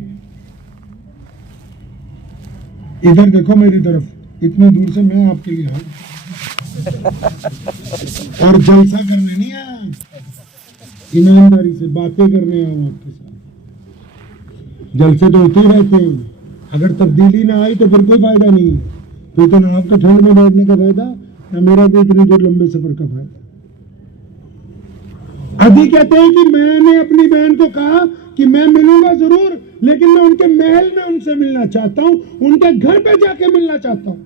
ادھر دیکھو میری طرف, اتنی دور سے میں آپ کے لیے آؤں اور جلسہ کرنے نہیں آیا, ایمانداری سے باتیں کرنے آؤں آپ کے ساتھ. جلسے تو ہوتے ہی رہتے ہیں, اگر تبدیلی نہ آئی تو پھر کوئی فائدہ نہیں ہے. پھر تو نہ آپ کا ٹھنڈ میں بیٹھنے کا فائدہ, نہ میرا تو اتنی دور لمبے سفر کا فائدہ. عدی کہتے ہیں کہ میں نے اپنی بہن کو کہا کہ میں ملوں گا ضرور, لیکن میں ان کے محل میں ان سے ملنا چاہتا ہوں, ان کے گھر پہ جا کے ملنا چاہتا ہوں.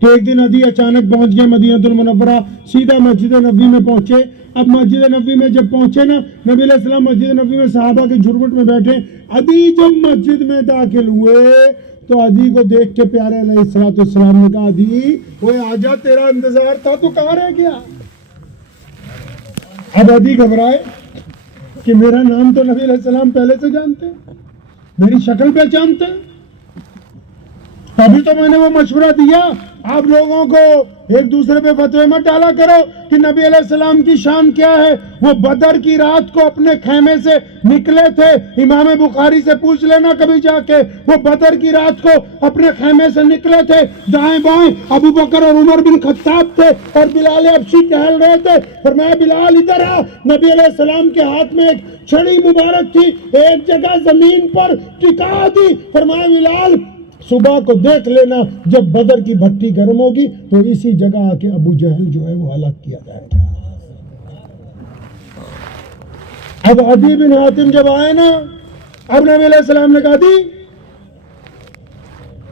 تو ایک دن عدی اچانک پہنچ گئے مدینہ المنورہ, سیدھا مسجد نبوی میں پہنچے. اب مسجد نبوی میں جب پہنچے نا, نبی علیہ السلام مسجد نبوی میں صحابہ کے جھرمٹ میں بیٹھے. عدی جب مسجد میں داخل ہوئے تو عدی کو دیکھ کے پیارے علیہ السلام نے کہا, عدی اوے آجا, تیرا انتظار تھا, تو کہاں رہ گیا؟ اب عدی گھبرائے کہ میرا نام تو نبی علیہ السلام پہلے سے جانتے, میری شکل پہچانتے. ابھی تو میں نے وہ مشورہ دیا, آپ لوگوں کو ایک دوسرے پہ فتوے مت ڈالا کرو کہ نبی علیہ السلام کی شان کیا ہے. وہ بدر کی رات کو اپنے خیمے سے نکلے تھے, امام بخاری سے پوچھ لینا کبھی جا کے. وہ بدر کی رات کو اپنے خیمے سے نکلے تھے, دائیں بائیں ابو بکر اور عمر بن خطاب تھے اور بلال حبشی ٹہل رہے تھے. فرمایا بلال ادھر آ. نبی علیہ السلام کے ہاتھ میں ایک چھڑی مبارک تھی, ایک جگہ زمین پر ٹکا دی. فرمایا بلال صبح کو دیکھ لینا, جب بدر کی بھٹی گرم ہوگی تو اسی جگہ آ کے ابو جہل جو ہے وہ ہلاک کیا جائے گا. اب عدی بن حاتم جب آئے نا, اب نبی علیہ السلام نے کہا, عدی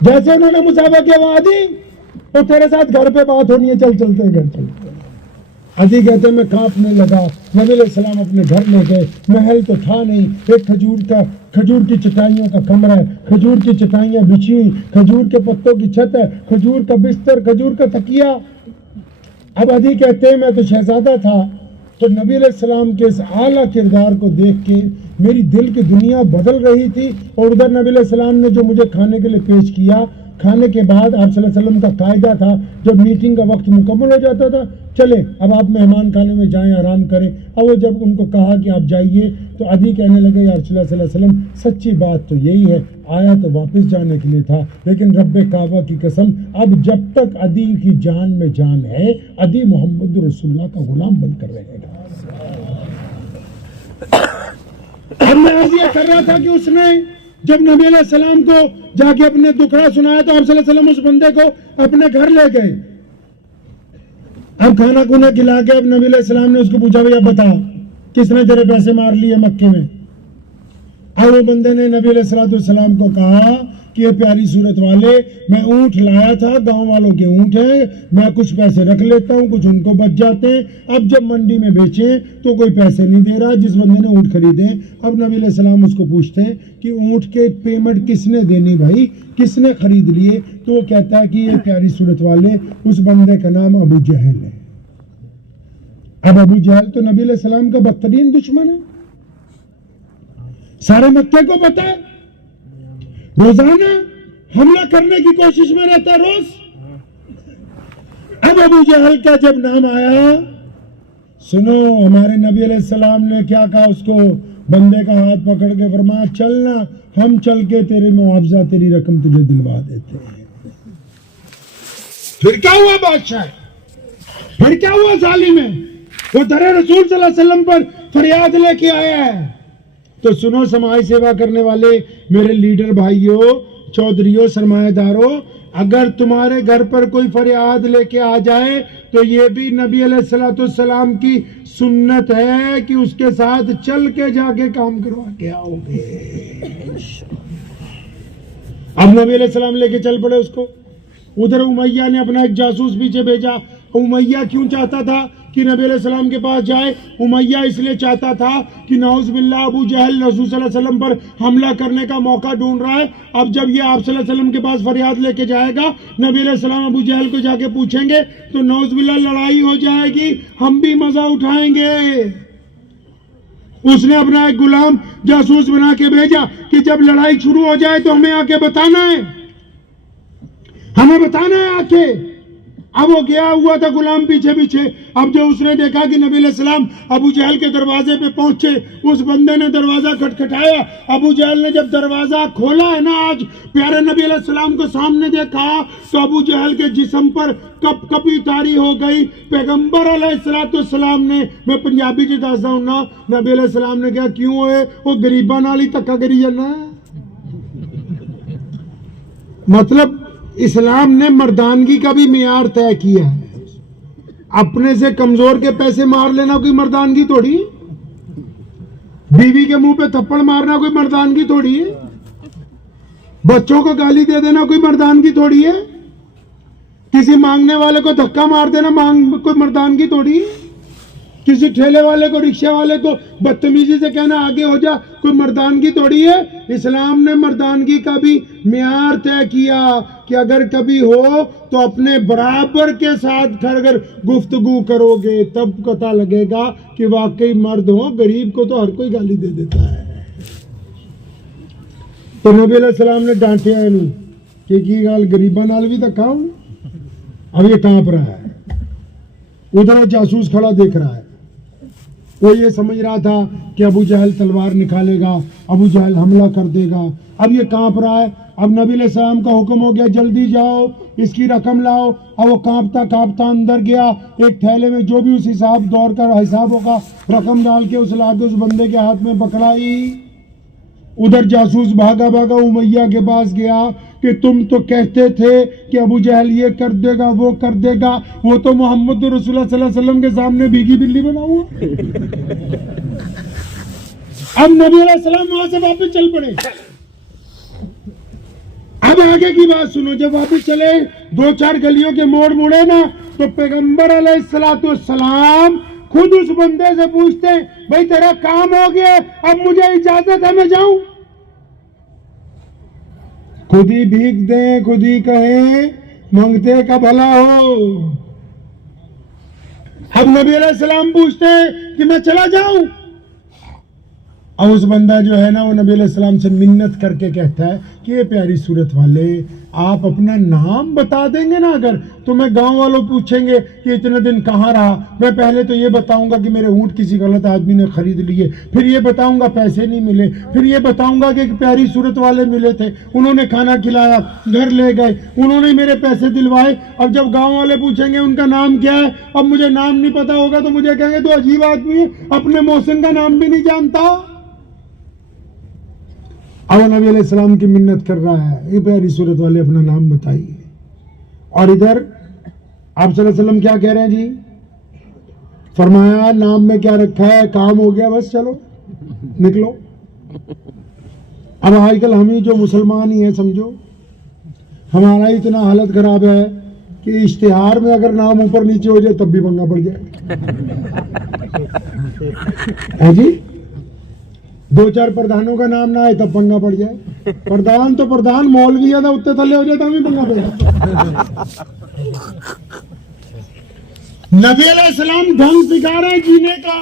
جیسے انہوں نے مصافحہ کیا, وہاں عدی تو تیرے ساتھ گھر پہ بات ہونی ہے, چل چلتے گھر چلتے. عدی کہتے میں کانپنے لگا. نبی علیہ السلام اپنے گھر لے گئے, محل تو تھا نہیں, ایک کھجور کی چٹائیوں کا کمرہ ہے, کھجور کی چٹائیاں بچھی ہوئی, کھجور کے پتوں کی چھت ہے, کھجور کا بستر, کھجور کا تکیہ. اب عدی کہتے ہیں میں تو شہزادہ تھا, تو نبی علیہ السلام کے اس اعلیٰ کردار کو دیکھ کے میری دل کی دنیا بدل رہی تھی. اور ادھر نبی علیہ السلام نے جو مجھے کھانے کے لیے پیش کیا, کھانے کے بعد آپ صلی اللہ علیہ وسلم کا قاعدہ تھا, جب میٹنگ کا وقت مکمل ہو جاتا تھا, چلے اب آپ مہمان خانے میں جائیں, آرام کریں. اب وہ جب ان کو کہا کہ آپ جائیے, تو عدی کہنے لگے یا رسول اللہ صلی اللہ علیہ وسلم, سچی بات تو یہی ہے, آیا تو واپس جانے کے لیے تھا, لیکن رب کعبہ کی قسم اب جب تک عدی کی جان میں جان ہے, عدی محمد رسول اللہ کا غلام بن کر رہے گا. اب میں عرض یہ کر رہا تھا کہ اس نے جب نبی علیہ السلام کو جا کے اپنے دکھڑا سنایا, تو آپ صلی اللہ علیہ وسلم اس بندے کو اپنے گھر لے گئے. اب کھانا کونا کھلا کے اب نبی علیہ السلام نے اس کو پوچھا, بھئی اب بتا کس نے تیرے پیسے مار لیے مکے میں؟ اب وہ بندے نے نبی علیہ السلام کو کہا کہ یہ پیاری صورت والے, میں اونٹ لایا تھا, گاؤں والوں کے اونٹ ہیں, میں کچھ پیسے رکھ لیتا ہوں, کچھ ان کو بچ جاتے ہیں. اب جب منڈی میں بیچیں تو کوئی پیسے نہیں دے رہا جس بندے نے اونٹ خریدے. اب نبی علیہ السلام اس کو پوچھتے ہیں کہ اونٹ کے پیمنٹ کس نے دینی بھائی, کس نے خرید لیے؟ تو وہ کہتا ہے کہ یہ پیاری صورت والے, اس بندے کا نام ابو جہل ہے. اب ابو جہل تو نبی علیہ السلام کا بدترین دشمن ہے, سارے مکے کو پتہ ہے, روزانہ حملہ کرنے کی کوشش میں رہتا روز. اب ابو جہل کا جب نام آیا, سنو ہمارے نبی علیہ السلام نے کیا کہا اس کو, بندے کا ہاتھ پکڑ کے فرمایا چلنا, ہم چل کے تیرے معاوضہ تیری رقم تجھے دلوا دیتے ہیں. پھر کیا ہوا بادشاہ, پھر کیا ہوا ظالم ہے, وہ در رسول صلی اللہ علیہ وسلم پر فریاد لے کے آیا ہے. تو سنو سماجی سیوا کرنے والے میرے لیڈر بھائیوں, چودھریوں, سرمایہ داروں, اگر تمہارے گھر پر کوئی فریاد لے کے آ جائے تو یہ بھی نبی علیہ السلام کی سنت ہے کہ اس کے ساتھ چل کے جا کے کام کروا کے آؤ گے. اب نبی علیہ السلام لے کے چل پڑے اس کو. ادھر امیہ نے اپنا ایک جاسوس پیچھے بھیجا. امیہ کیوں چاہتا تھا کہ نبی علیہ السلام کے پاس جائے؟ امیہ اس لیے چاہتا تھا کہ نعوذ باللہ ابو جہل رسول صلی اللہ علیہ وسلم پر حملہ کرنے کا موقع ڈھونڈ رہا ہے. اب جب یہ آپ صلی اللہ علیہ وسلم کے پاس فریاد لے کے جائے گا, نبی علیہ السلام ابو جہل کو جا کے پوچھیں گے تو نعوذ باللہ لڑائی ہو جائے گی, ہم بھی مزہ اٹھائیں گے. اس نے اپنا ایک غلام جاسوس بنا کے بھیجا کہ جب لڑائی شروع ہو جائے تو ہمیں آ کے بتانا ہے, ہمیں بتانا ہے آ کے. اب وہ گیا ہوا تھا غلام پیچھے پیچھے. اب جو اس نے دیکھا کہ نبی علیہ السلام ابو جہل کے دروازے پہ پہنچے, اس بندے نے دروازہ کھٹکھٹایا. ابو جہل نے جب دروازہ کھولا ہے نا, آج پیارے نبی علیہ السلام کو سامنے دیکھا تو ابو جہل کے جسم پر کپ کپی طاری ہو گئی. پیغمبر علیہ السلام نے, میں پنجابی جو دستا ہوں نا, نبی علیہ السلام نے کہا کیوں ہوئے وہ غریباں نال ہی تکا کری جانا. مطلب اسلام نے مردانگی کا بھی معیار طے کیا ہے. اپنے سے کمزور کے پیسے مار لینا کوئی مردانگی تھوڑی, بیوی کے منہ پہ تھپڑ مارنا کوئی مردانگی تھوڑی ہے, بچوں کو گالی دے دینا کوئی مردانگی تھوڑی ہے, کسی مانگنے والے کو دھکا مار دینا کوئی مردانگی تھوڑی ہے, کسی ٹھیلے والے کو, رکشے والے کو بدتمیزی سے کہنا آگے ہو جا کوئی مردانگی تھوڑی ہے. اسلام نے مردانگی کا بھی معیار طے کیا کہ اگر کبھی ہو تو اپنے برابر کے ساتھ اگر گفتگو کرو گے تب پتہ لگے گا کہ واقعی مرد ہو. غریب کو تو ہر کوئی گالی دے دیتا ہے. تو نبی علیہ السلام نے ڈانٹیا انہوں کہ کی گال غریباں نال بھی دھکا ہوں. اب یہ کانپ رہا ہے, ادھر وہ جاسوس کھڑا دیکھ رہا ہے. وہ یہ سمجھ رہا تھا کہ ابو جہل تلوار نکالے گا, ابو جہل حملہ کر دے گا. اب یہ کانپ رہا ہے. اب نبی علیہ السلام کا حکم ہو گیا جلدی جاؤ اس کی رقم لاؤ. اب وہ کانپتا کانپتا اندر گیا, ایک تھیلے میں جو بھی اس حساب دور کا حساب ہوگا رقم ڈال کے اس لا کے اس بندے کے ہاتھ میں پکڑائی. ادھر جاسوس بھاگا بھاگا امیہ کے پاس گیا کہ تم تو کہتے تھے کہ ابو جہل یہ کر دے گا وہ کر دے گا, وہ تو محمد رسول اللہ صلی اللہ علیہ وسلم کے سامنے بھیگی بلی بنا ہوا. اب نبی علیہ السلام وہاں سے واپس چل پڑے. اب آگے کی بات سنو. جب واپس چلے 2-4 گلیوں کے موڑ مڑے نا تو پیغمبر علیہ السلام خود اس بندے سے پوچھتے ہیں بھائی تیرا کام ہو گیا, اب مجھے اجازت ہے میں جاؤں. خود ہی بھیک دیں, خود ہی کہیں, مانگتے کا بھلا ہو. اب نبی علیہ السلام پوچھتے ہیں کہ میں چلا جاؤں. اور اس بندہ جو ہے نا وہ نبی علیہ السلام سے منت کر کے کہتا ہے کہ یہ پیاری صورت والے آپ اپنا نام بتا دیں گے نا, اگر تو میں گاؤں والوں پوچھیں گے کہ اتنے دن کہاں رہا, میں پہلے تو یہ بتاؤں گا کہ میرے اونٹ کسی غلط آدمی نے خرید لیے, پھر یہ بتاؤں گا پیسے نہیں ملے, پھر یہ بتاؤں گا کہ ایک پیاری صورت والے ملے تھے, انہوں نے کھانا کھلایا, گھر لے گئے, انہوں نے میرے پیسے دلوائے. اب جب گاؤں والے پوچھیں گے ان کا نام کیا ہے, اب مجھے نام نہیں پتا ہوگا تو مجھے کہیں گے تو عجیب آدمی ہے, اپنے محسن کا نام بھی نہیں جانتا. اب نبی علیہ السلام کی منت کر رہا ہے یہ پیاری صورت والے اپنا نام بتائیے. اور ادھر آپ صلی اللہ علیہ وسلم کیا کہہ رہے ہیں جی, فرمایا نام میں کیا رکھا ہے, کام ہو گیا بس چلو نکلو. اب آج کل ہم ہی جو مسلمان ہی ہیں سمجھو, ہمارا اتنا حالت خراب ہے کہ اشتہار میں اگر نام اوپر نیچے ہو جائے تب بھی پنگا پڑ جائے. جی 2-4 پردھانوں کا نام نہ آئے تب پنگا پڑ جائے. پردھان تو پردھان, مولوی ہے اتنے تھلے ہو جائے تو ہمیں پنگا پڑ جائے. نبی علیہ السلام ڈھنگ سکھا رہے ہیں جینے کا.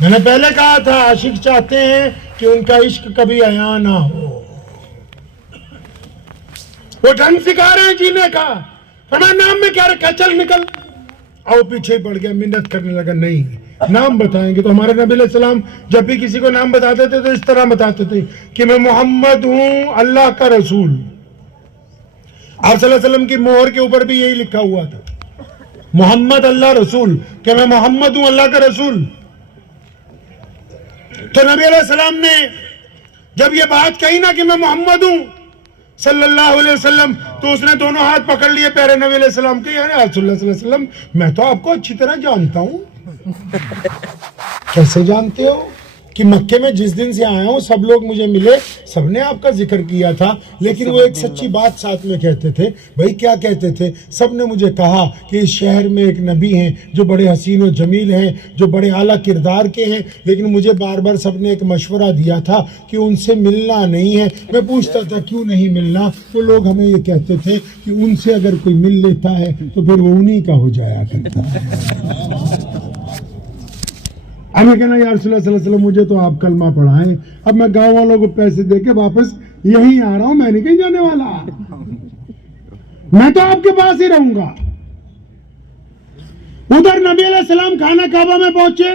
میں نے پہلے کہا تھا عاشق چاہتے ہیں کہ ان کا عشق کبھی عیاں نہ ہو, وہ ڈھنگ سکھا رہے ہیں جینے کا. ہمارے نام میں کیا رکھا, چل نکل. آؤ پیچھے ہی پڑ گیا, منت کرنے لگا نہیں نام بتائیں گے. تو ہمارے نبی علیہ السلام جب بھی کسی کو نام بتاتے تھے تو اس طرح بتاتے تھے کہ میں محمد ہوں اللہ کا رسول. آپ صلی اللہ علیہ وسلم کی مہر کے اوپر بھی یہی لکھا ہوا تھا, محمد اللہ رسول, کہ میں محمد ہوں اللہ کا رسول. تو نبی علیہ السلام نے جب یہ بات کہی نا کہ میں محمد ہوں صلی اللہ علیہ وسلم, تو اس نے دونوں ہاتھ پکڑ لیے پیارے نبی علیہ السلام کے. یعنی رسول اللہ صلی اللہ علیہ وسلم میں تو آپ کو اچھی طرح جانتا ہوں. کیسے جانتے ہو, کہ مکے میں جس دن سے آیا ہوں سب لوگ مجھے ملے, سب نے آپ کا ذکر کیا تھا, لیکن وہ ایک سچی بات ساتھ میں کہتے تھے. بھائی کیا کہتے تھے؟ سب نے مجھے کہا کہ اس شہر میں ایک نبی ہیں جو بڑے حسین و جمیل ہیں, جو بڑے اعلیٰ کردار کے ہیں, لیکن مجھے بار بار سب نے ایک مشورہ دیا تھا کہ ان سے ملنا نہیں ہے. میں پوچھتا تھا کیوں نہیں ملنا؟ تو لوگ ہمیں یہ کہتے تھے کہ ان سے اگر کوئی مل لیتا ہے تو پھر وہ انہی کا ہو جایا کرتا ہے. اب میں کہنا یا رسول اللہ صلی اللہ علیہ وسلم مجھے تو آپ کلمہ پڑھائیں, اب میں گاؤں والوں کو پیسے دے کے واپس یہی آ رہا ہوں, میں نہیں کہیں جانے والا, میں تو آپ کے پاس ہی رہوں گا. ادھر نبی علیہ السلام خانہ کعبہ میں پہنچے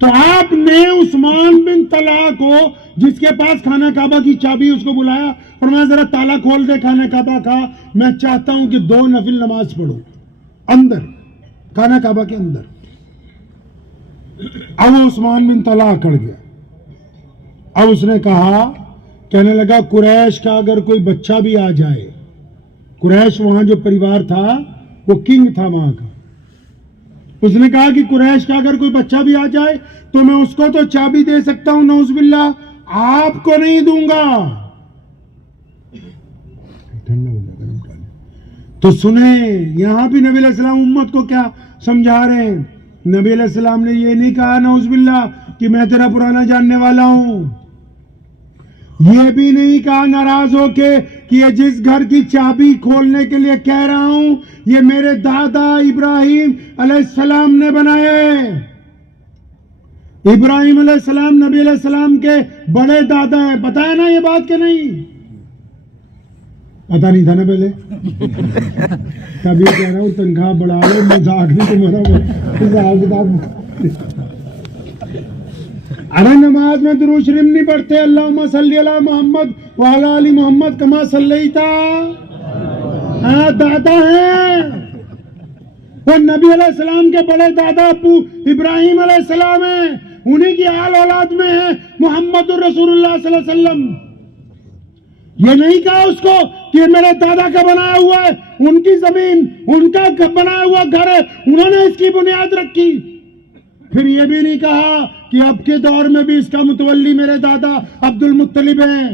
تو آپ نے عثمان بن طلحہ کو, جس کے پاس خانہ کعبہ کی چابی, اس کو بلایا, فرمایا ذرا تالا کھول دے خانہ کعبہ کا, میں چاہتا ہوں کہ 2 نفل نماز پڑھو اندر خانہ کعبہ کے اندر. اب عثمان بن طلحہ اکڑ گیا. اب اس نے کہا, کہنے لگا قریش کا اگر کوئی بچہ بھی آ جائے, قریش وہاں جو پریوار تھا وہ کنگ تھا وہاں کا, اس نے کہا کہ قریش کا اگر کوئی بچہ بھی آ جائے تو میں اس کو تو چابی دے سکتا ہوں, نعوذ باللہ, آپ کو نہیں دوں گا. تو سنیں یہاں بھی نبی علیہ السلام امت کو کیا سمجھا رہے ہیں. نبی علیہ السلام نے یہ نہیں کہا نعوذ باللہ کہ میں تیرا پرانا جاننے والا ہوں, یہ بھی نہیں کہا ناراض ہو کے کہ یہ جس گھر کی چابی کھولنے کے لیے کہہ رہا ہوں یہ میرے دادا ابراہیم علیہ السلام نے بنائے. ابراہیم علیہ السلام نبی علیہ السلام کے بڑے دادا ہیں, پتا ہے نا یہ بات کہ نہیں؟ پتا نہیں تھا نا پہلے, تبھی کہہ رہا ہوں تنخواہ بڑھا لو, مذاق نہیں تمہارا. ارے نماز میں درود شریف نہیں پڑھتے, اللہم صلی علی محمد وعلی آل محمد کما صلیت, ہاں دادا ہیں وہ نبی علیہ السلام کے بڑے دادا ابو ابراہیم علیہ السلام ہیں, انہی کی آل اولاد میں ہیں محمد رسول اللہ صلی اللہ علیہ وسلم. یہ نہیں کہا اس کو کہ میرے دادا کا بنایا ہوا ہے, ان کی زمین, ان کا بنایا ہوا گھر ہے, انہوں نے اس کی بنیاد رکھی. پھر یہ بھی نہیں کہا کہ اب کے دور میں بھی اس کا متولی میرے دادا عبد المطلب ہیں.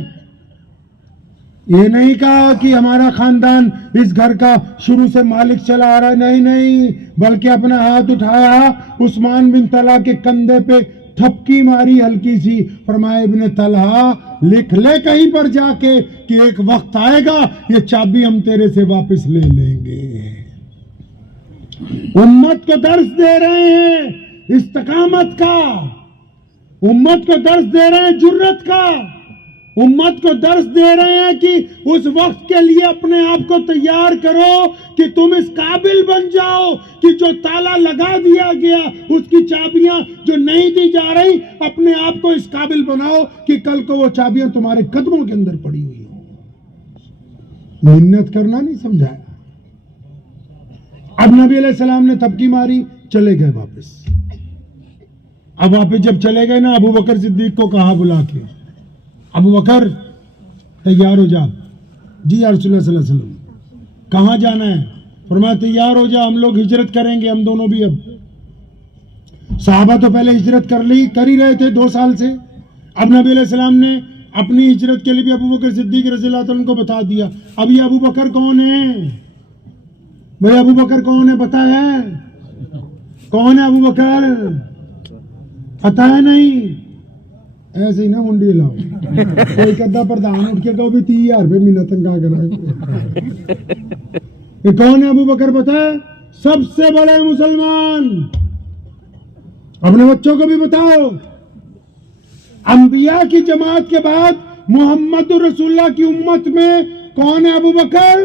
یہ نہیں کہا کہ ہمارا خاندان اس گھر کا شروع سے مالک چلا آ رہا ہے, نہیں, بلکہ اپنا ہاتھ اٹھایا, عثمان بن طلحہ کے کندھے پہ تھپکی ماری ہلکی سی, فرمایا ابن طلحہ لکھ لے کہیں پر جا کے کہ ایک وقت آئے گا یہ چابی ہم تیرے سے واپس لے لیں گے. امت کو درس دے رہے ہیں استقامت کا, امت کو درس دے رہے ہیں جرت کا, امت کو درس دے رہے ہیں کہ اس وقت کے لیے اپنے آپ کو تیار کرو کہ تم اس قابل بن جاؤ کہ جو تالا لگا دیا گیا اس کی چابیاں جو نہیں دی جا رہی, اپنے آپ کو اس قابل بناؤ کہ کل کو وہ چابیاں تمہارے قدموں کے اندر پڑی ہوئی ہوں. محنت کرنا نہیں سمجھایا. اب نبی علیہ السلام نے تھپکی ماری, چلے گئے واپس. اب واپس جب چلے گئے نا, ابو بکر صدیق کو کہا بلا کے, ابو بکر تیار ہو جا. جی یا رسول اللہ صلی اللہ علیہ وسلم, کہاں جانا ہے؟ فرمایا تیار ہو جا, ہم لوگ ہجرت کریں گے, ہم دونوں بھی. اب صحابہ تو پہلے ہجرت کر ہی رہے تھے 2 سال سے. اب نبی علیہ السلام نے اپنی ہجرت کے لیے بھی ابو بکر صدیق رضی اللہ عنہ کو بتا دیا. اب یہ ابو بکر کون ہے بھائی؟ ابو بکر کون ہے پتا ہے؟ کون ہے ابو بکر؟ پتا ہے نہیں؟ ایسے ہی نا منڈی لاؤ, کوئی کدہ پردھان اٹھ کے کہو بھی 30,000 روپے مہینہ تنخواہ کرا. یہ کون ہے ابو بکر پتا ہے؟ سب سے بڑے مسلمان. اپنے بچوں کو بھی بتاؤ. انبیاء کی جماعت کے بعد محمد رسول اللہ کی امت میں کون ہے ابو بکر؟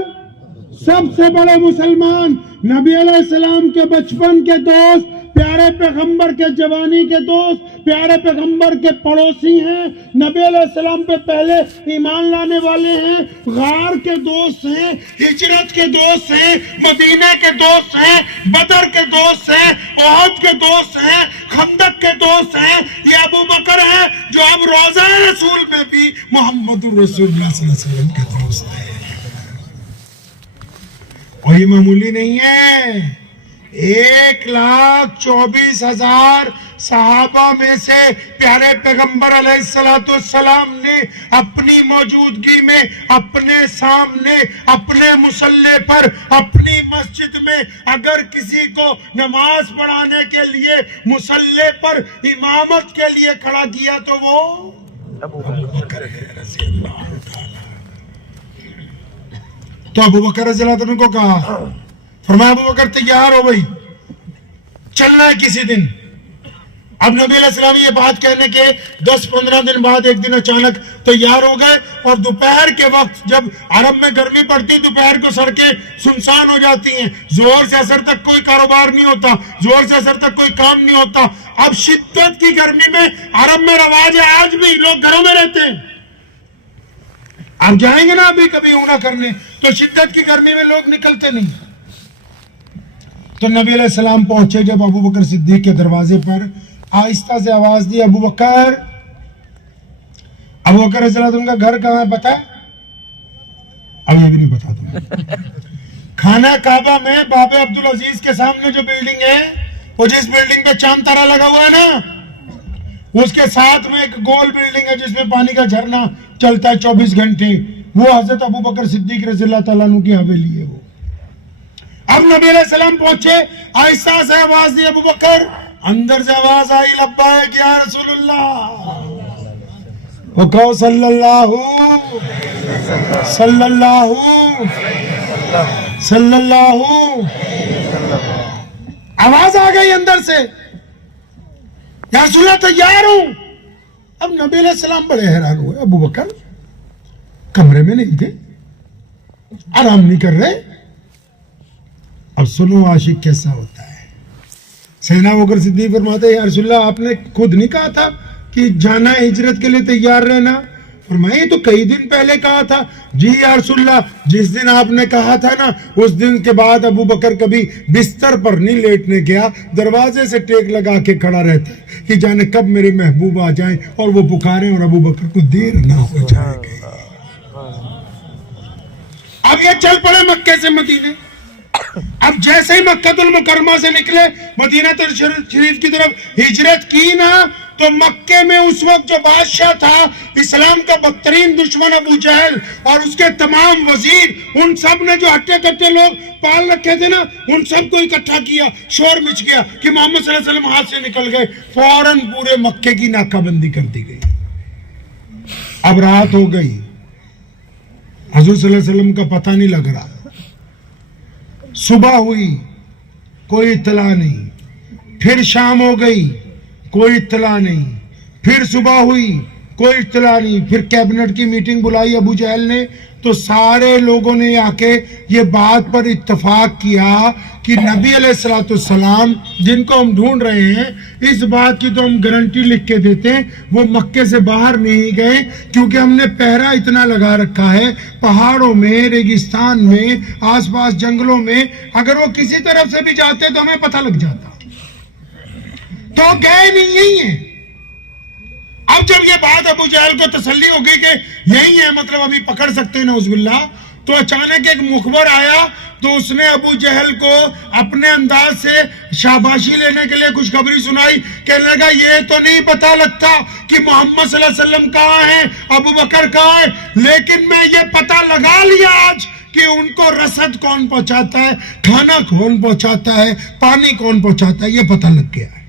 سب سے بڑے مسلمان, نبی علیہ السلام کے بچپن کے دوست, پیارے پیغمبر کے جوانی کے دوست, پیارے پیغمبر کے پڑوسی ہیں, نبی علیہ السلام پہ پہلے ایمان لانے والے ہیں, غار کے دوست ہیں, ہجرت کے دوست ہیں, مدینہ کے دوست ہیں, بدر کے دوست ہیں, احد کے دوست ہیں, خندق کے دوست ہیں. یہ ابو بکر ہے جو اب روضہ رسول میں بھی محمد رسول اللہ صلی اللہ علیہ وسلم کے دوست ہیں. کوئی معمولی نہیں ہے. 1,24,000 صحابہ میں سے پیارے پیغمبر علیہ السلام نے اپنی موجودگی میں اپنے سامنے اپنے مصلی پر اپنی مسجد میں اگر کسی کو نماز پڑھانے کے لیے مصلی پر امامت کے لیے کھڑا کیا تو وہ ابو بکر رضی اللہ تعالی۔ تو ابو بکر رضی اللہ عنہ کو کہا، فرمایا ابو بکر تیار ہو بھائی، چلنا ہے کسی دن۔ اب نبی علیہ السلام یہ بات کہنے کے 10-15 دن بعد ایک دن اچانک تیار ہو گئے، اور دوپہر کے وقت جب عرب میں گرمی پڑتی دوپہر کو سڑکیں سنسان ہو جاتی ہیں، ظہر سے عصر تک کوئی کاروبار نہیں ہوتا، ظہر سے عصر تک کوئی کام نہیں ہوتا۔ اب شدت کی گرمی میں عرب میں رواج ہے، آج بھی لوگ گھروں میں رہتے ہیں۔ آپ جائیں گے نا ابھی کبھی عمرہ کرنے تو شدت کی گرمی میں لوگ نکلتے نہیں۔ تو نبی علیہ السلام پہنچے جب ابو بکر صدیق کے دروازے پر، آہستہ سے آواز دی، ابو بکر۔ ابو بکر رضی اللہ عنہ کا گھر کہاں ہے پتہ ہے؟ اب یہ بھی نہیں پتا تمہیں۔ خانہ کعبہ میں باب عبدالعزیز کے سامنے جو بلڈنگ ہے، وہ جس بلڈنگ پہ چاند تارا لگا ہوا ہے نا، اس کے ساتھ میں ایک گول بلڈنگ ہے جس میں پانی کا جھرنا چلتا ہے 24 گھنٹے، وہ حضرت ابو بکر صدیق رضی اللہ تعالیٰ عنہ کی حویلی ہے وہ۔ اب نبی علیہ السلام پہنچے، آہستہ سے آواز دی ابو بکر، اندر سے آواز آئی لبیک یا رسول اللہ، وہ کہو صلی اللہ صلی اللہ صلی اللہ۔ آواز آ گئی اندر سے، یا رسول اللہ تیار ہوں۔ اب نبی علیہ السلام بڑے حیران ہوئے، ابو بکر کمرے میں نہیں تھے، آرام نہیں کر رہے؟ اب سنو عاشق کیسا ہوتا ہے۔ سیدنا ابو بکر صدیق فرماتے ہیں یا رسول اللہ آپ نے خود نہیں کہا تھا کہ جانا ہے ہجرت کے لیے تیار رہنا؟ فرمایا یہ تو کئی دن پہلے کہا تھا۔ جی یا رسول اللہ جس دن آپ نے کہا تھا نا اس دن کے بعد ابو بکر کبھی بستر پر نہیں لیٹنے گیا، دروازے سے ٹیک لگا کے کھڑا رہتا ہے کہ جانے کب میرے محبوب آ جائیں اور وہ پکاریں اور ابو بکر کو دیر نہ ہو جائے گی۔ اب یہ چل پڑے مکے سے مدینے۔ اب جیسے ہی مکہ المکرمہ سے نکلے مدینہ شریف کی طرف ہجرت کی نا، تو مکے میں اس وقت جو بادشاہ تھا، اسلام کا بدترین دشمن ابو جہل اور اس کے تمام وزیر، ان سب نے جو ہٹے کٹے لوگ پال رکھے تھے نا، ان سب کو اکٹھا کیا، شور مچ گیا کہ محمد صلی اللہ علیہ وسلم ہاتھ سے نکل گئے۔ فوراً پورے مکے کی ناکہ بندی کر دی گئی۔ اب رات ہو گئی، حضور صلی اللہ علیہ وسلم کا پتہ نہیں لگ رہا۔ صبح ہوئی، کوئی اطلاع نہیں، پھر شام ہو گئی، کوئی اطلاع نہیں، پھر صبح ہوئی، کوئی اطلاع نہیں۔ پھر کیبنٹ کی میٹنگ بلائی ابو جہل نے، تو سارے لوگوں نے آ کے یہ بات پر اتفاق کیا کہ نبی علیہ السلام جن کو ہم ڈھونڈ رہے ہیں، اس بات کی تو ہم گارنٹی لکھ کے دیتے ہیں وہ مکے سے باہر نہیں گئے، کیونکہ ہم نے پہرا اتنا لگا رکھا ہے پہاڑوں میں، ریگستان میں، آس پاس جنگلوں میں، اگر وہ کسی طرف سے بھی جاتے تو ہمیں پتہ لگ جاتا، تو گئے نہیں، یہی ہیں۔ اب جب یہ بات ابو جہل کو تسلی ہو گئی کہ یہی ہے، مطلب ابھی پکڑ سکتے ہیں نعوذ باللہ، تو اچانک ایک مخبر آیا، تو اس نے ابو جہل کو اپنے انداز سے شاباشی لینے کے لیے خوشخبری سنائی، کہنے لگا یہ تو نہیں پتا لگتا کہ محمد صلی اللہ علیہ وسلم کہاں ہیں، ابو بکر کہاں ہیں، لیکن میں یہ پتا لگا لیا آج کہ ان کو رسد کون پہنچاتا ہے، کھانا کون پہنچاتا ہے، پانی کون پہنچاتا ہے، یہ پتہ لگ گیا ہے۔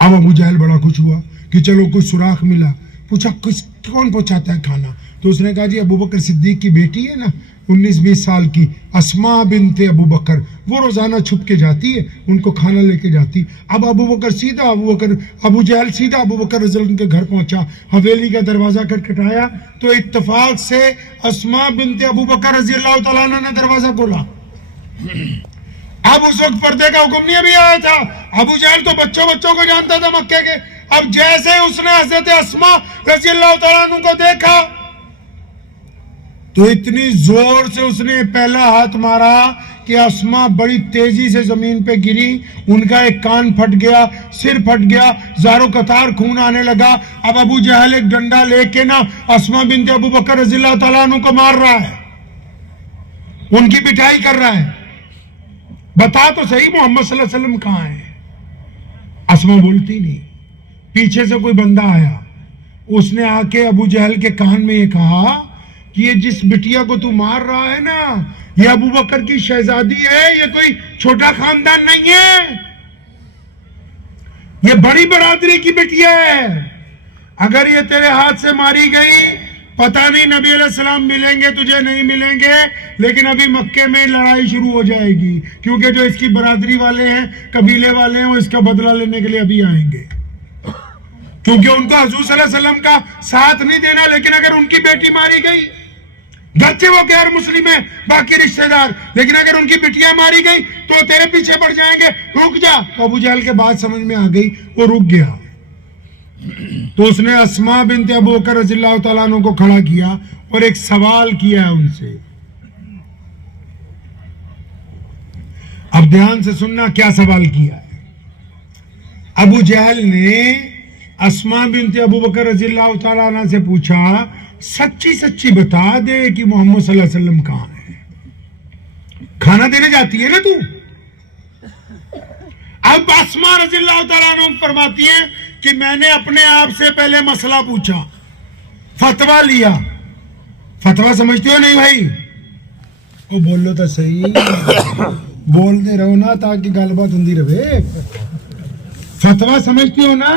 اب ابو جہل بڑا خوش ہوا کہ چلو کچھ سراغ ملا، پوچھا کون پہنچاتا ہے کھانا؟ تو اس نے کہا جی ابو بکر صدیق کی بیٹی ہے نا 19-20 سال کی اسماء بنت ابو بکر، وہ روزانہ چھپ کے جاتی ہے، ان کو کھانا لے کے جاتی۔ اب ابو جہل سیدھا ابو بکر رضی اللہ عنہ کے گھر پہنچا، حویلی کا دروازہ کھٹکھٹایا، تو اتفاق سے اسماء بنت ابو بکر رضی اللہ تعالیٰ عنہ نے دروازہ کھولا۔ اب اس وقت پردے کا حکم نہیں ابھی آیا تھا، ابو جہل تو بچوں کو جانتا تھا مکے کے۔ اب جیسے اس نے حضرت اسماء رضی اللہ تعالیٰ عنہ کو دیکھا تو اتنی زور سے اس نے پہلا ہاتھ مارا کہ اسماء بڑی تیزی سے زمین پہ گری، ان کا ایک کان پھٹ گیا، سر پھٹ گیا، زارو قطار خون آنے لگا۔ اب ابو جہل ایک ڈنڈا لے کے نا اسماء بنت ابو بکر رضی اللہ تعالیٰ عنہ کو مار رہا ہے، ان کی پٹائی کر رہا ہے۔ بتا تو صحیح محمد صلی اللہ علیہ وسلم کہاں ہے؟ اسما بولتی نہیں. پیچھے سے کوئی بندہ آیا, اس نے آ کے ابو جہل کے کان میں یہ کہا کہ یہ جس بٹیا کو تو مار رہا ہے نا, یہ ابو بکر کی شہزادی ہے, یہ کوئی چھوٹا خاندان نہیں ہے, یہ بڑی برادری کی بٹیا ہے. اگر یہ تیرے ہاتھ سے ماری گئی, پتہ نہیں نبی علیہ السلام ملیں گے تجھے نہیں ملیں گے, لیکن ابھی مکے میں لڑائی شروع ہو جائے گی, کیونکہ جو اس کی برادری والے ہیں, قبیلے والے ہیں, وہ اس کا بدلہ لینے کے لیے ابھی آئیں گے, کیونکہ ان کو حضور صلی اللہ علیہ وسلم کا ساتھ نہیں دینا. لیکن اگر ان کی بیٹی ماری گئی, گرچہ وہ غیر مسلم ہے, باقی رشتہ دار, لیکن اگر ان کی بٹیاں ماری گئی تو تیرے پیچھے پڑ جائیں گے, رک جا. تو ابو جہل کے بات سمجھ میں آ گئی, وہ رک گیا. تو اس نے اسما بنت ابو بکر رضی اللہ تعالیٰ عنہ کو کھڑا کیا اور ایک سوال کیا ہے ان سے. اب دھیان سے سننا کیا سوال کیا ہے. ابو جہل نے اسما بنت ابو بکر رضی اللہ تعالیٰ عنہ سے پوچھا, سچی سچی بتا دے کہ محمد صلی اللہ علیہ وسلم کہاں ہے, کھانا دینے جاتی ہے نا تو. اب اسما رضی اللہ تعالیٰ عنہ فرماتی ہیں کہ میں نے اپنے آپ سے پہلے مسئلہ پوچھا, فتویٰ لیا. فتویٰ سمجھتے ہو نہیں بھائی؟ وہ بول لو تو صحیح, بولتے رہو نا تاکہ گل بات ہوندی رہے. فتویٰ سمجھتے ہو نا؟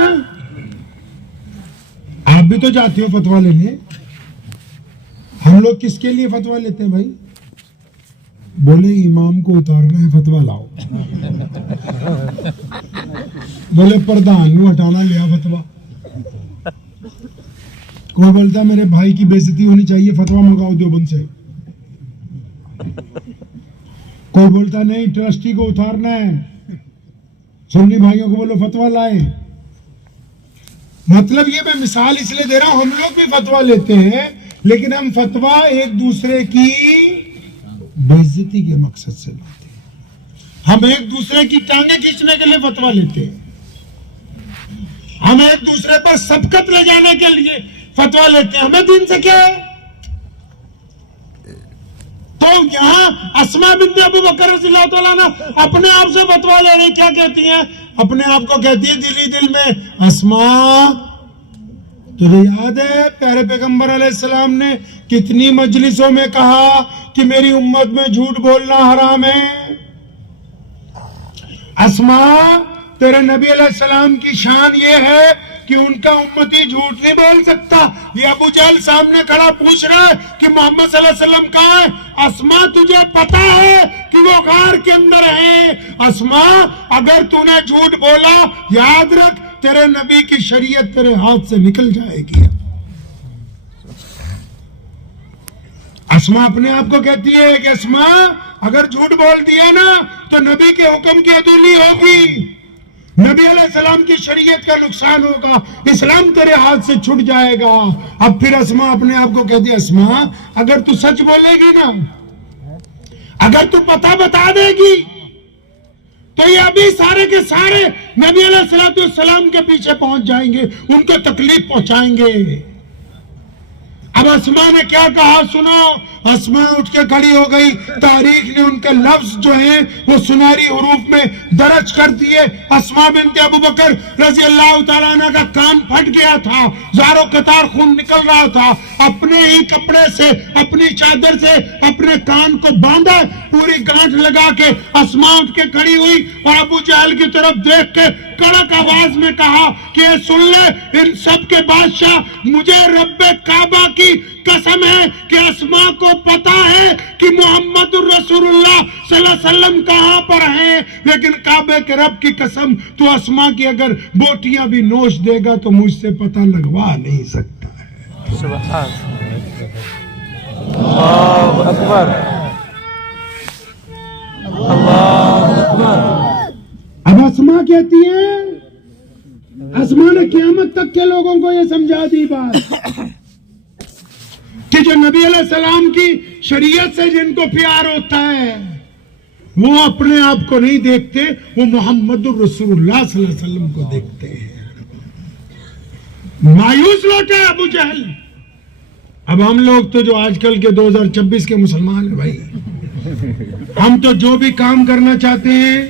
آپ بھی تو جاتے ہو فتویٰ لینے. ہم لوگ کس کے لیے فتویٰ لیتے ہیں بھائی؟ بولے امام کو اتارنا ہے, فتویٰ لاؤ. بولے پردھان نو ہٹانا, لیا فتویٰ. کوئی بولتا میرے بھائی کی بے عزتی ہونی چاہیے, فتویٰ منگاؤ دیوبند سے. کوئی بولتا نہیں ٹرسٹی کو اتارنا ہے, سنی بھائیوں کو بولو فتویٰ لائے. مطلب یہ میں مثال اس لیے دے رہا ہوں, ہم لوگ بھی فتویٰ لیتے ہیں, لیکن ہم فتویٰ ایک دوسرے کی بے عزتی کے مقصد سے لاتے ہیں. ہم ایک دوسرے کی ٹانگیں کھینچنے کے لیے فتویٰ لیتے ہیں, ہم ایک دوسرے پر سبقت لے جانے کے لیے فتویٰ لیتے ہیں. ہمیں دین سے کیا ہے؟ تو یہاں اسما بنت ابو بکر رضی اللہ تعالیٰ عنہ اپنے آپ سے فتویٰ لے رہی, کیا کہتی ہیں؟ اپنے آپ کو کہتی ہے دل ہی دل میں, اسما تجھے یاد ہے پیارے پیغمبر علیہ السلام نے کتنی مجلسوں میں کہا کہ میری امت میں جھوٹ بولنا حرام ہے. اسما تیرے نبی علیہ السلام کی شان یہ ہے کہ ان کا امتی جھوٹ نہیں بول سکتا. یہ ابو جہل سامنے کھڑا پوچھ رہا ہے کہ محمد صلی اللہ علیہ وسلم کہاں ہے. اسما تجھے پتا ہے کہ وہ غار کے اندر ہیں. اسما اگر تو نے جھوٹ بولا, یاد رکھ تیرے نبی کی شریعت تیرے ہاتھ سے نکل جائے گی. اسما اپنے آپ کو کہتی ہے کہ اسما اگر جھوٹ بول دیا نا تو نبی کے حکم کی عدولی ہوگی, نبی علیہ السلام کی شریعت کا نقصان ہوگا, اسلام تیرے ہاتھ سے چھٹ جائے گا. اب پھر اسما اپنے آپ کو کہتی ہے, اسما اگر تو سچ بولے گی نا, اگر تو پتہ بتا دے گی, تو یہ ابھی سارے کے سارے نبی علیہ السلام کے پیچھے پہنچ جائیں گے, ان کو تکلیف پہنچائیں گے. اب اسما نے کیا کہا سنو. اسما اٹھ کے کھڑی ہو گئی. تاریخ نے ان کے لفظ جو ہیں وہ سنہری حروف میں درج کر دیے. اسما بنت ابو بکر رضی اللہ تعالیٰ عنہ کا کان پھٹ گیا تھا, زاروں قطار خون نکل رہا تھا. اپنے ہی کپڑے سے, اپنی چادر سے اپنے کان کو باندھا, پوری گانٹھ لگا کے اسما اٹھ کے کھڑی ہوئی اور ابو جہل کی طرف دیکھ کے کڑک آواز میں کہا کہ سن لے ان سب کے بادشاہ, مجھے رب کعبہ کی قسم ہے کہ اسما کو پتا ہے کہ محمد الرسول اللہ صلی اللہ علیہ وسلم کہاں پر ہیں, لیکن کعبے کے رب کی قسم تو اسما کی اگر بوٹیاں بھی نوش دے گا تو مجھ سے پتہ لگوا نہیں سکتا ہے. سبحان اللہ اکبر, اللہ اکبر. اب اسما کہتی ہیں, اسما نے قیامت تک کے لوگوں کو یہ سمجھا دی بات کہ جو نبی علیہ السلام کی شریعت سے جن کو پیار ہوتا ہے وہ اپنے آپ کو نہیں دیکھتے, وہ محمد الرسول اللہ صلی اللہ علیہ وسلم کو دیکھتے ہیں. مایوس لوٹے ابو جہل. اب ہم لوگ تو جو آج کل کے 2026 کے مسلمان ہیں بھائی, ہم تو جو بھی کام کرنا چاہتے ہیں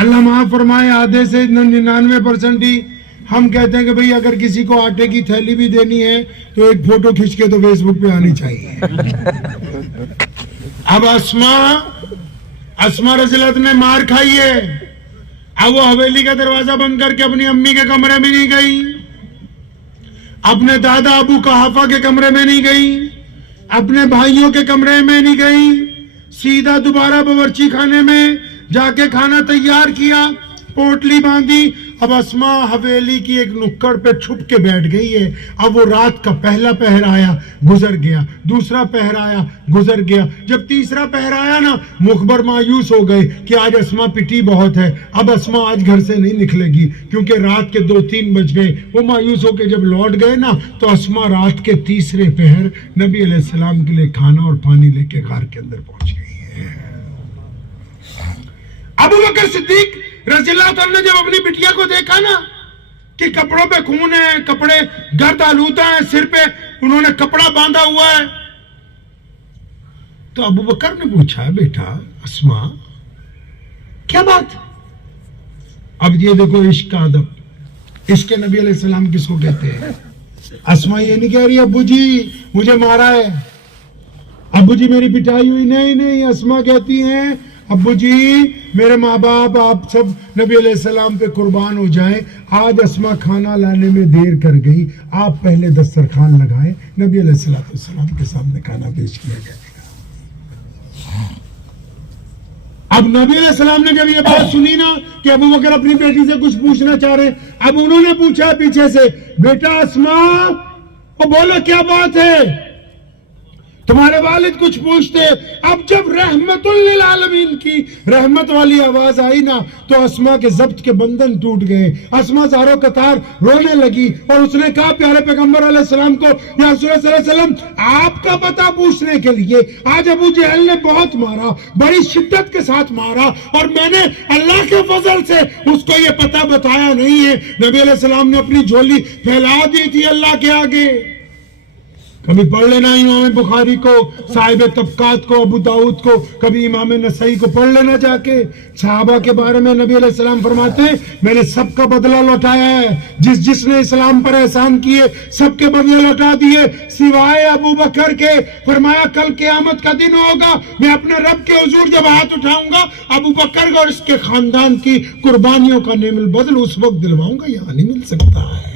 اللہ معاف فرمائے آدھے سے 99% ہی ہم کہتے ہیں کہ بھئی اگر کسی کو آٹے کی تھیلی بھی دینی ہے تو ایک فوٹو کھینچ کے تو فیس بک پہ آنی چاہیے. اب اسما رضی اللہ عنہ نے مار کھائی ہے. اب وہ حویلی کا دروازہ بند کر کے اپنی امی کے کمرے میں نہیں گئی, اپنے دادا ابو قحافہ کے کمرے میں نہیں گئی, اپنے بھائیوں کے کمرے میں نہیں گئی, سیدھا دوبارہ باورچی خانے میں جا کے کھانا تیار کیا, پوٹلی باندھی. اب اسما حویلی کی ایک نکڑ پہ چھپ کے بیٹھ گئی ہے. اب وہ رات کا پہلا پہر آیا, گزر گیا, دوسرا پہر آیا, گزر گیا. جب تیسرا پہر آیا نا, مخبر مایوس ہو گئے کہ آج اسما پٹی بہت ہے, اب اسما آج گھر سے نہیں نکلے گی کیونکہ رات کے 2-3 بج گئے. وہ مایوس ہو کے جب لوٹ گئے نا تو اسما رات کے تیسرے پہر نبی علیہ السلام کے لیے کھانا اور پانی لے کے غار کے اندر پہنچ گئی ہے. ابو بکر صدیق رضی اللہ عنہ نے جب اپنی بٹیا کو دیکھا نا کہ کپڑوں پہ خون ہے, کپڑے گرد آلودہ ہیں, سر پہ انہوں نے کپڑا باندھا ہوا ہے, تو ابو بکر نے پوچھا بیٹا اسما کیا بات. اب یہ دیکھو عشق کا ادب, عشق نبی علیہ السلام کس کو کہتے ہیں. اسما یہ نہیں کہہ رہی ابو جی مجھے مارا ہے, ابو جی میری پٹائی ہوئی, نہیں. اسما کہتی ہیں ابو جی میرے ماں باپ آپ سب نبی علیہ السلام پہ قربان ہو جائیں, آج اسما کھانا لانے میں دیر کر گئی, آپ پہلے دسترخوان لگائیں, نبی علیہ السلام کے سامنے کھانا پیش کیا جائے گا. اب نبی علیہ السلام نے جب یہ بات سنی نا کہ ابو بکر اپنی بیٹی سے کچھ پوچھنا چاہ رہے, اب انہوں نے پوچھا پیچھے سے بیٹا اسما وہ بولو کیا بات ہے, تمہارے والد کچھ پوچھتے. اب جب رحمت للعالمین کی رحمت والی آواز آئی نا تو اسما کے ضبط کے بندن ٹوٹ گئے. اسما زارو قطار رونے لگی اور اس نے کہا پیارے پیغمبر علیہ السلام کو یا رسول اللہ صلی اللہ علیہ وسلم آپ کا پتہ پوچھنے کے لیے آج ابو جہل نے بہت مارا, بڑی شدت کے ساتھ مارا, اور میں نے اللہ کے فضل سے اس کو یہ پتہ بتایا نہیں ہے. نبی علیہ السلام نے اپنی جھولی پھیلا دی تھی اللہ کے آگے. کبھی پڑھ لینا امام بخاری کو, صاحب طبقات کو, ابو داؤد کو, کبھی امام نسائی کو پڑھ لینا جا کے. صحابہ کے بارے میں نبی علیہ السلام فرماتے ہیں میں نے سب کا بدلہ لوٹایا ہے, جس نے اسلام پر احسان کیے سب کے بدلے لوٹا دیے سوائے ابو بکر کے. فرمایا کل قیامت کا دن ہوگا, میں اپنے رب کے حضور جب ہاتھ اٹھاؤں گا ابو بکر اور اس کے خاندان کی قربانیوں کا نعم البدل اس وقت دلواؤں گا, یہاں نہیں مل سکتا ہے.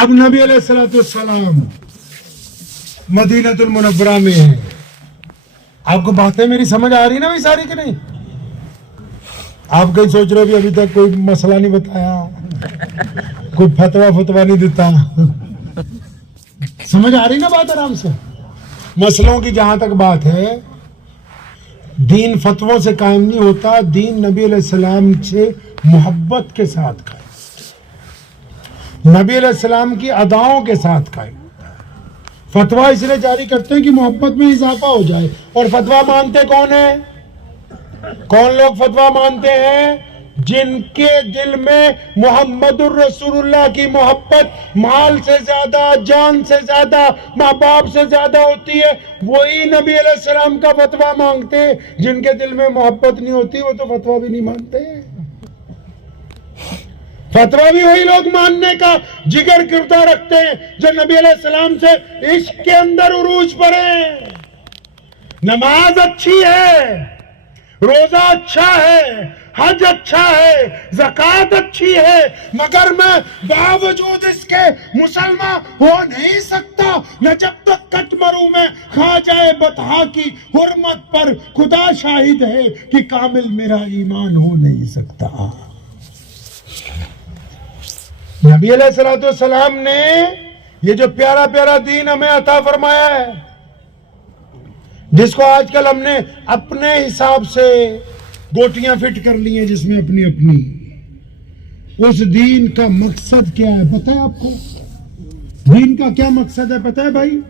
اب نبی علیہ السلام مدینہ المنورہ میں ہیں. آپ کو باتیں میری سمجھ آ رہی نا بھائی ساری کہ نہیں؟ آپ کہیں سوچ رہے ہو ابھی تک کوئی مسئلہ نہیں بتایا, کوئی فتویٰ نہیں دیتا. سمجھ آ رہی نا بات آرام سے؟ مسئلوں کی جہاں تک بات ہے, دین فتووں سے قائم نہیں ہوتا, دین نبی علیہ السلام سے محبت کے ساتھ قائم, نبی علیہ السلام کی اداؤں کے ساتھ قائم. فتویٰ اس لیے جاری کرتے ہیں کہ محبت میں اضافہ ہو جائے. اور فتویٰ مانتے کون ہیں؟ کون لوگ فتویٰ مانتے ہیں؟ جن کے دل میں محمد الرسول اللہ کی محبت مال سے زیادہ, جان سے زیادہ, ماں باپ سے زیادہ ہوتی ہے, وہی نبی علیہ السلام کا فتویٰ مانگتے ہیں. جن کے دل میں محبت نہیں ہوتی وہ تو فتویٰ بھی نہیں مانتے. فتویٰ بھی وہی لوگ ماننے کا جگر کرتا رکھتے ہیں جو نبی علیہ السلام سے عشق کے اندر عروج پر ہیں. نماز اچھی ہے, روزہ اچھا ہے, حج اچھا ہے, زکوٰۃ اچھی ہے, مگر میں باوجود اس کے مسلمان ہو نہیں سکتا. نہ جب تک کٹ مروں میں کھا جائے بطحا کی حرمت پر خدا شاہد ہے کہ کامل میرا ایمان ہو نہیں سکتا. نبی علیہ السلام نے یہ جو پیارا پیارا دین ہمیں عطا فرمایا ہے, جس کو آج کل ہم نے اپنے حساب سے گوٹیاں فٹ کر لی ہیں جس میں اپنی اپنی, اس دین کا مقصد کیا ہے پتہ ہے آپ کو؟ دین کا کیا مقصد ہے پتہ ہے بھائی؟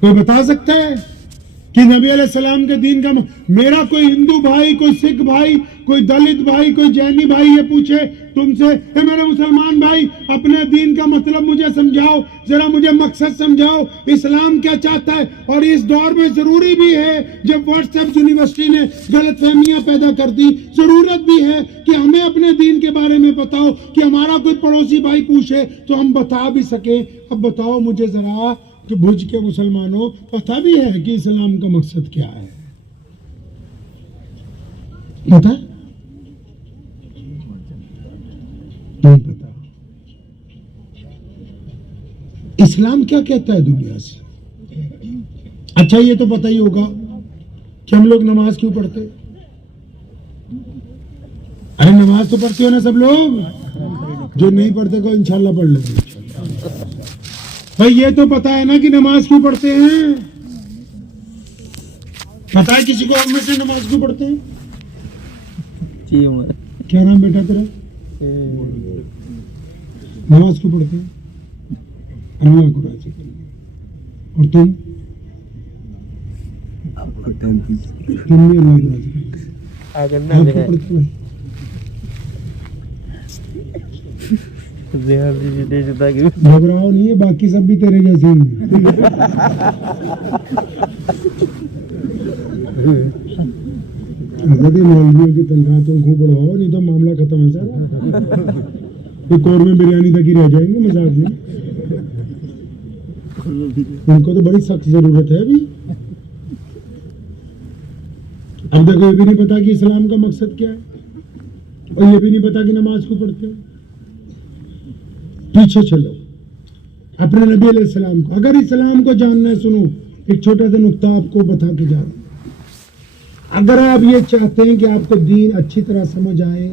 کوئی بتا سکتا ہے کہ نبی علیہ السلام کے دین کا میرا کوئی ہندو بھائی، کوئی سکھ بھائی، کوئی دلت بھائی، کوئی جینی بھائی یہ پوچھے تم سے اے میرے مسلمان بھائی اپنے دین کا مطلب مجھے سمجھاؤ، ذرا مجھے مقصد سمجھاؤ، اسلام کیا چاہتا ہے؟ اور اس دور میں ضروری بھی ہے، جب واٹس ایپ یونیورسٹی نے غلط فہمیاں پیدا کر دی، ضرورت بھی ہے کہ ہمیں اپنے دین کے بارے میں بتاؤ، کہ ہمارا کوئی پڑوسی بھائی پوچھے تو ہم بتا بھی سکیں۔ اب بتاؤ مجھے ذرا کہ بھج کے مسلمانوں پتہ بھی ہے کہ اسلام کا مقصد کیا ہے؟ پتہ؟ نہیں پتہ۔ اسلام کیا کہتا ہے دنیا سے؟ اچھا یہ تو پتہ ہی ہوگا کہ ہم لوگ نماز کیوں پڑھتے؟ ارے نماز تو پڑھتے ہو نا سب لوگ، جو نہیں پڑھتے کو انشاءاللہ پڑھ لیں گے۔ بھائی یہ تو پتا ہے نا کہ نماز کیوں پڑھتے ہیں؟ پتا ہے کسی کو ہم میں سے نماز کیوں پڑھتے ہیں؟ کیا نام بیٹا تیرا؟ نماز کیوں پڑھتے ہیں؟ اللہ کو راضی کرنے۔ اور تم بھی اللہ کو راضی کرنے۔ گھبراؤ نہیں ہے، باقی سب بھی تیرے جیسے ہی ہیں۔ مولویوں کی تنخواہ تم خوب بڑھواؤ، نہیں تو معاملہ ختم ہے سارا۔ تو قورمے بریانی تک ہی رہ جائیں گے مزاج میں۔ ان کو تو بڑی سخت ضرورت ہے ابھی۔ اب دیکھو یہ بھی نہیں پتا کہ اسلام کا مقصد کیا ہے، اور یہ بھی نہیں پتا کہ نماز کو پڑھتے ہیں۔ پیچھے چلو اپنے نبی علیہ السلام کو، اگر اسلام کو جاننا ہے سنو ایک چھوٹا سا نقطہ آپ کو بتا کے جا رہا ہوں۔ اگر آپ یہ چاہتے ہیں کہ آپ کو دین اچھی طرح سمجھ آئے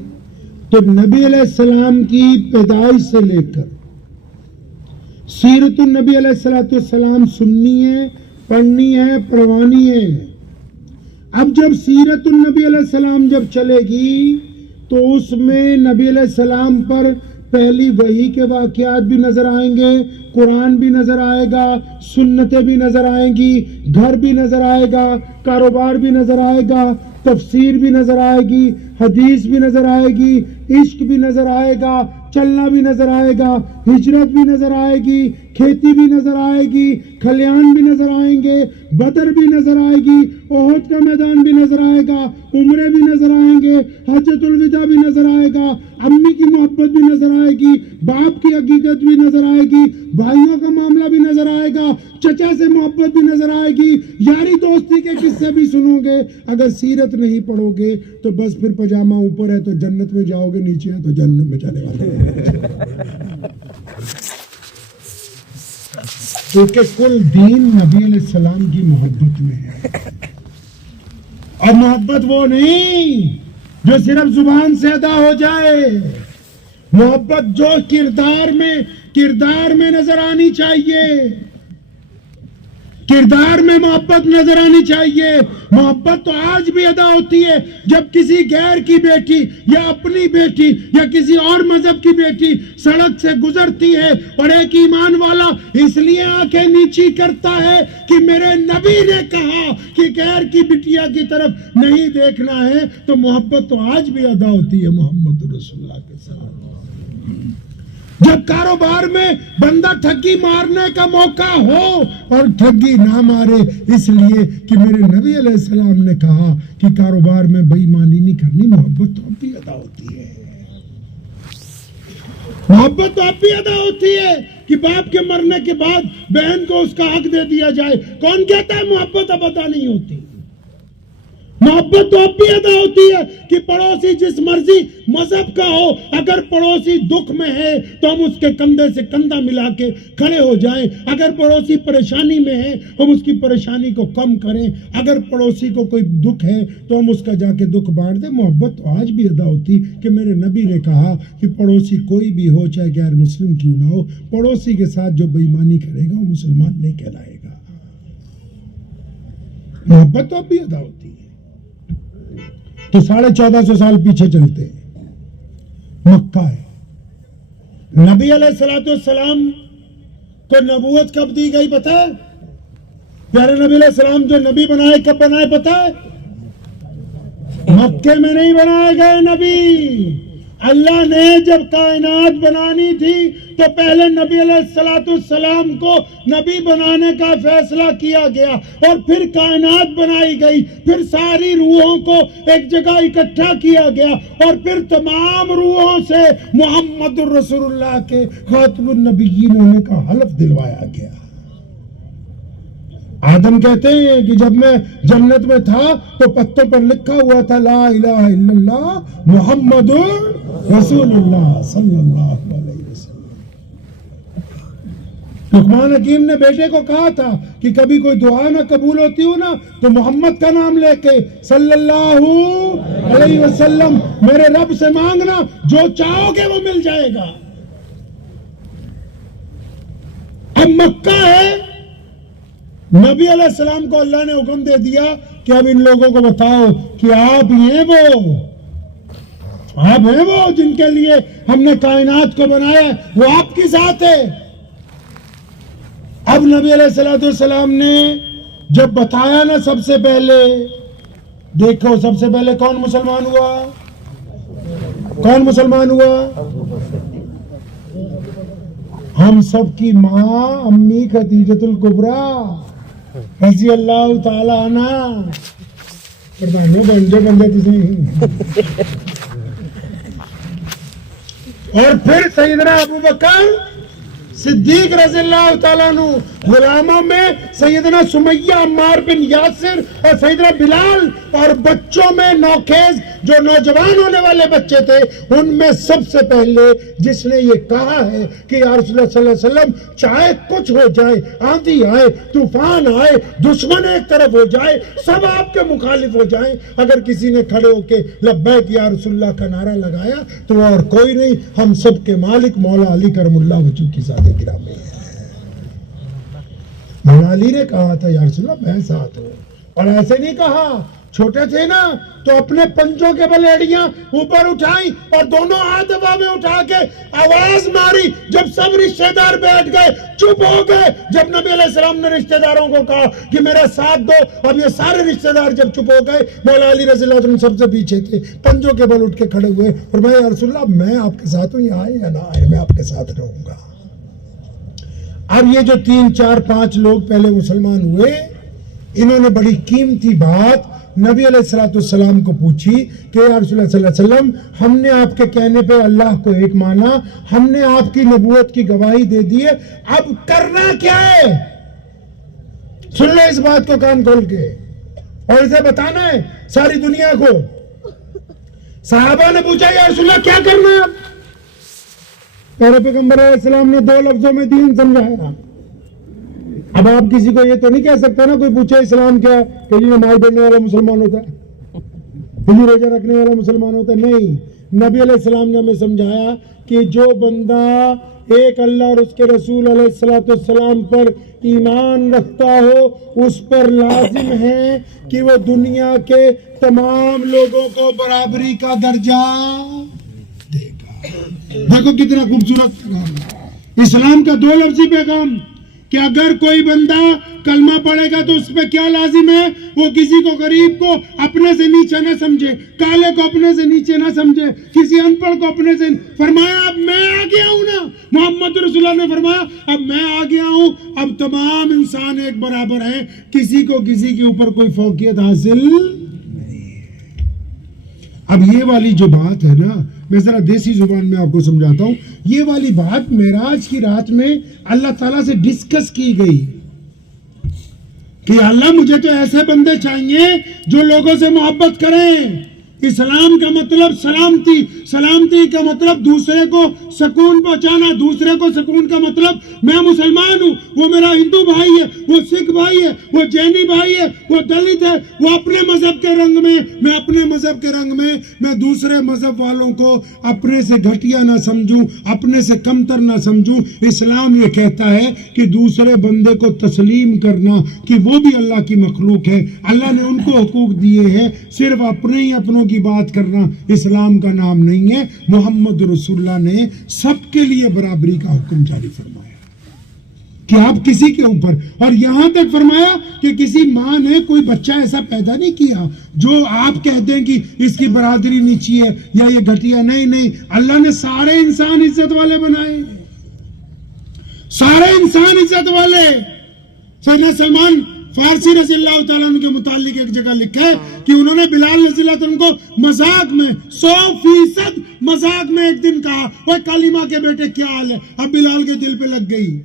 تو نبی علیہ السلام کی پیدائش سے لے کر سیرت النبی علیہ السلام سننی ہے، پڑھنی ہے، پڑھوانی ہے۔ اب جب سیرت النبی علیہ السلام جب چلے گی تو اس میں نبی علیہ السلام پر پہلی وحی کے واقعات بھی نظر آئیں گے، قرآن بھی نظر آئے گا، سنتیں بھی نظر آئیں گی، گھر بھی نظر آئے گا، کاروبار بھی نظر آئے گا، تفسیر بھی نظر آئے گی، حدیث بھی نظر آئے گی، عشق بھی نظر آئے گا، چلنا بھی نظر آئے گا، ہجرت بھی نظر آئے گی، کھیتی بھی نظر آئے گی، کھلیان بھی نظر آئیں گے، بدر بھی نظر آئے گی، احد کا میدان بھی نظر آئے گا، عمرے بھی نظر آئیں گے، حجۃ الوداع بھی نظر آئے گا، امی کی محبت بھی نظر آئے گی، باپ کی عقیدت بھی نظر آئے گی، بھائیوں کا معاملہ بھی نظر آئے گا، چچا سے محبت بھی نظر آئے گی، یاری دوستی کے قصے بھی سنو گے۔ اگر سیرت نہیں پڑھو گے تو بس پھر پجامہ اوپر ہے تو جنت میں جاؤ گے، نیچے ہے تو جہنم میں جانے والے۔ کیونکہ کل دین نبی علیہ السلام کی محبت میں ہے، اور محبت وہ نہیں جو صرف زبان سے ادا ہو جائے، محبت جو کردار میں نظر آنی چاہیے، کردار میں محبت نظر آنی چاہیے۔ محبت تو آج بھی ادا ہوتی ہے جب کسی غیر کی بیٹی یا اپنی بیٹی یا کسی اور مذہب کی بیٹی سڑک سے گزرتی ہے اور ایک ایمان والا اس لیے آنکھیں نیچی کرتا ہے کہ میرے نبی نے کہا کہ غیر کی بٹیا کی طرف نہیں دیکھنا ہے، تو محبت تو آج بھی ادا ہوتی ہے محمد رسول اللہ کے ساتھ۔ جب کاروبار میں بندہ ٹھگی مارنے کا موقع ہو اور ٹھگی نہ مارے اس لیے کہ میرے نبی علیہ السلام نے کہا کہ کاروبار میں بے ایمانی نہیں کرنی، محبت تو اب بھی ادا ہوتی ہے۔ محبت تو اب بھی ادا ہوتی ہے کہ باپ کے مرنے کے بعد بہن کو اس کا حق دے دیا جائے۔ کون کہتا ہے محبت اب ادا نہیں ہوتی؟ محبت تو اب بھی ادا ہوتی ہے کہ پڑوسی جس مرضی مذہب کا ہو، اگر پڑوسی دکھ میں ہے تو ہم اس کے کندھے سے کندھا ملا کے کھڑے ہو جائیں، اگر پڑوسی پریشانی میں ہے ہم اس کی پریشانی کو کم کریں، اگر پڑوسی کو کوئی دکھ ہے تو ہم اس کا جا کے دکھ بانٹ دیں۔ محبت تو آج بھی ادا ہوتی کہ میرے نبی نے کہا کہ پڑوسی کوئی بھی ہو چاہے غیر مسلم کیوں نہ ہو، پڑوسی کے ساتھ جو بے ایمانی کرے گا وہ مسلمان نہیں کہلائے گا۔ محبت تو اب بھی ادا ہوتی ہے۔ تو 1450 سال پیچھے چلتے ہیں، مکہ ہے۔ نبی علیہ السلام کو نبوت کب دی گئی پتہ ہے؟ پیارے نبی علیہ السلام جو نبی بنائے کب بنائے پتہ ہے؟ مکے میں نہیں بنائے گئے نبی. اللہ نے جب کائنات بنانی تھی تو پہلے نبی علیہ السلام کو نبی بنانے کا فیصلہ کیا گیا اور پھر کائنات بنائی گئی, پھر ساری روحوں کو ایک جگہ اکٹھا کیا گیا اور پھر تمام روحوں سے محمد الرسول اللہ کے خاتم النبیین ہونے کا حلف دلوایا گیا. آدم کہتے ہیں کہ جب میں جنت میں تھا تو پتوں پر لکھا ہوا تھا لا الہ الا اللہ محمد رسول اللہ صلی اللہ علیہ وسلم. لقمان حکیم نے بیٹے کو کہا تھا کہ کبھی کوئی دعا نہ قبول ہوتی ہو نا تو محمد کا نام لے کے صلی اللہ علیہ وسلم میرے رب سے مانگنا, جو چاہو گے وہ مل جائے گا. اب مکہ ہے, نبی علیہ السلام کو اللہ نے حکم دے دیا کہ اب ان لوگوں کو بتاؤ کہ آپ ہیں وہ جن کے لیے ہم نے کائنات کو بنایا ہے, وہ آپ کی ذات ہے. اب نبی علیہ السلام نے جب بتایا نا, سب سے پہلے دیکھو, سب سے پہلے کون مسلمان ہوا؟ کون مسلمان ہوا؟ ہم سب کی ماں امی خدیجۃ الکبریٰ رضی اللہ تعالی عنہ. اور پھر سیدنا ابو بکر صدیق رضی اللہ تعالیٰ عنہ, غلاموں میں سیدنا سمیہ عمار بن یاسر اور سیدنا بلال, اور بچوں میں نوخیز جو نوجوان ہونے والے بچے تھے, ان میں سب سے پہلے جس نے یہ کہا ہے کہ یا رسول اللہ صلی اللہ علیہ وسلم چاہے کچھ ہو جائے, آندھی آئے, طوفان آئے, دشمن ایک طرف ہو جائے, سب آپ کے مخالف ہو جائیں, اگر کسی نے کھڑے ہو کے لبیک یا رسول اللہ کا نعرہ لگایا تو اور کوئی نہیں, ہم سب کے مالک مولا علی کرم اللہ وجہ کی ذات گرامی ہے. مولا علی نے کہا تھا یا رسول اللہ میں ساتھ ہوں, اور ایسے نہیں کہا, چھوٹے تھے نا تو اپنے پنجوں کے بل ایڑیاں اوپر اٹھائیں اور دونوں ہاتھ ہوا میں اٹھا کے آواز ماری. جب سب رشتہ دار بیٹھ گئے, چپ ہو گئے, جب نبی علیہ السلام نے رشتہ داروں کو کہا کہ میرا ساتھ دو, اور یہ سارے رشتہ دار جب چپ ہو گئے, مولا علی رضی اللہ عنہ سب سے پیچھے تھے, پنجوں کے بل اٹھ کے کھڑے ہوئے اور میں یا رسول اللہ میں آپ کے ساتھ ہوں, یہ آئے یا نہ آئے میں آپ کے ساتھ رہوں گا. اب یہ جو 3 4 5 لوگ پہلے مسلمان ہوئے, انہوں نے بڑی قیمتی بات نبی علیہ السلام کو پوچھی کہ یا رسول اللہ صلی اللہ علیہ وسلم, ہم نے آپ کے کہنے پہ اللہ کو ایک مانا, ہم نے آپ کی نبوت کی گواہی دے دی ہے, اب کرنا کیا ہے؟ سن لو اس بات کو کان کھول کے, اور اسے بتانا ہے ساری دنیا کو. صحابہ نے پوچھا یا رسول اللہ کیا کرنا ہے؟ پیارے پیغمبر علیہ السلام نے 2 لفظوں میں دین سمجھایا. اب آپ کسی کو یہ تو نہیں کہہ سکتے نا, کوئی پوچھے اسلام کیا, کہ جی نماز پڑھنے والا مسلمان ہوتا ہے, جی روزہ رکھنے والا مسلمان ہوتا ہے. نہیں, نبی علیہ السلام نے ہمیں سمجھایا کہ جو بندہ ایک اللہ اور اس کے رسول علیہ السلام پر ایمان رکھتا ہو, اس پر لازم ہے کہ وہ دنیا کے تمام لوگوں کو برابری کا درجہ دے گا. دیکھو کتنا خوبصورت پیغام ہے اسلام کا, 2 لفظی پیغام کہ اگر کوئی بندہ کلمہ پڑھے گا تو اس پہ کیا لازم ہے, وہ کسی کو غریب کو اپنے سے نیچے نہ سمجھے, کالے کو اپنے سے نیچے نہ سمجھے, کسی ان پڑھ کو اپنے سے. فرمایا اب میں آ گیا ہوں نا, محمد رسول اللہ نے فرمایا اب میں آ گیا ہوں, اب تمام انسان ایک برابر ہیں, کسی کو کسی کے اوپر کوئی فوقیت حاصل نہیں. اب یہ والی جو بات ہے نا, میں ذرا دیسی زبان میں آپ کو سمجھاتا ہوں. یہ والی بات معراج کی رات میں اللہ تعالیٰ سے ڈسکس کی گئی کہ اللہ مجھے تو ایسے بندے چاہیے جو لوگوں سے محبت کریں. اسلام کا مطلب سلامتی, سلامتی کا مطلب دوسرے کو سکون پہنچانا, دوسرے کو سکون کا مطلب میں مسلمان ہوں, وہ میرا ہندو بھائی ہے, وہ سکھ بھائی ہے, وہ جینی بھائی ہے, وہ دلت ہے, وہ اپنے مذہب کے رنگ میں, میں اپنے مذہب کے رنگ میں, میں دوسرے مذہب والوں کو اپنے سے گھٹیا نہ سمجھوں, اپنے سے کمتر نہ سمجھوں. اسلام یہ کہتا ہے کہ دوسرے بندے کو تسلیم کرنا کہ وہ بھی اللہ کی مخلوق ہے, اللہ نے ان کو حقوق دیے ہیں, صرف اپنے ہی اپنوں کی بات کرنا اسلام کا نام نہیں ہے. محمد رسول اللہ نے سب کے لیے برابری کا حکم جاری فرمایا. کہ آپ کسی کے اوپر, اور یہاں تک فرمایا کہ کسی ماں نے کوئی بچہ ایسا پیدا نہیں کیا جو آپ کہتے ہیں کہ اس کی برادری نیچی ہے یا یہ گھٹیا. نہیں, اللہ نے سارے انسان عزت والے بنائے, سارے انسان عزت والے. سیدنا سلمان فارسی رضی اللہ تعالیٰ عنہ کے متعلق ایک جگہ لکھا ہے کہ انہوں نے بلال رضی اللہ تعالیٰ عنہ کو مذاق میں 100% مذاق میں ایک دن کہا, وہ کلمہ کے بیٹے کیا حال ہے. اب بلال کے دل پہ لگ گئی.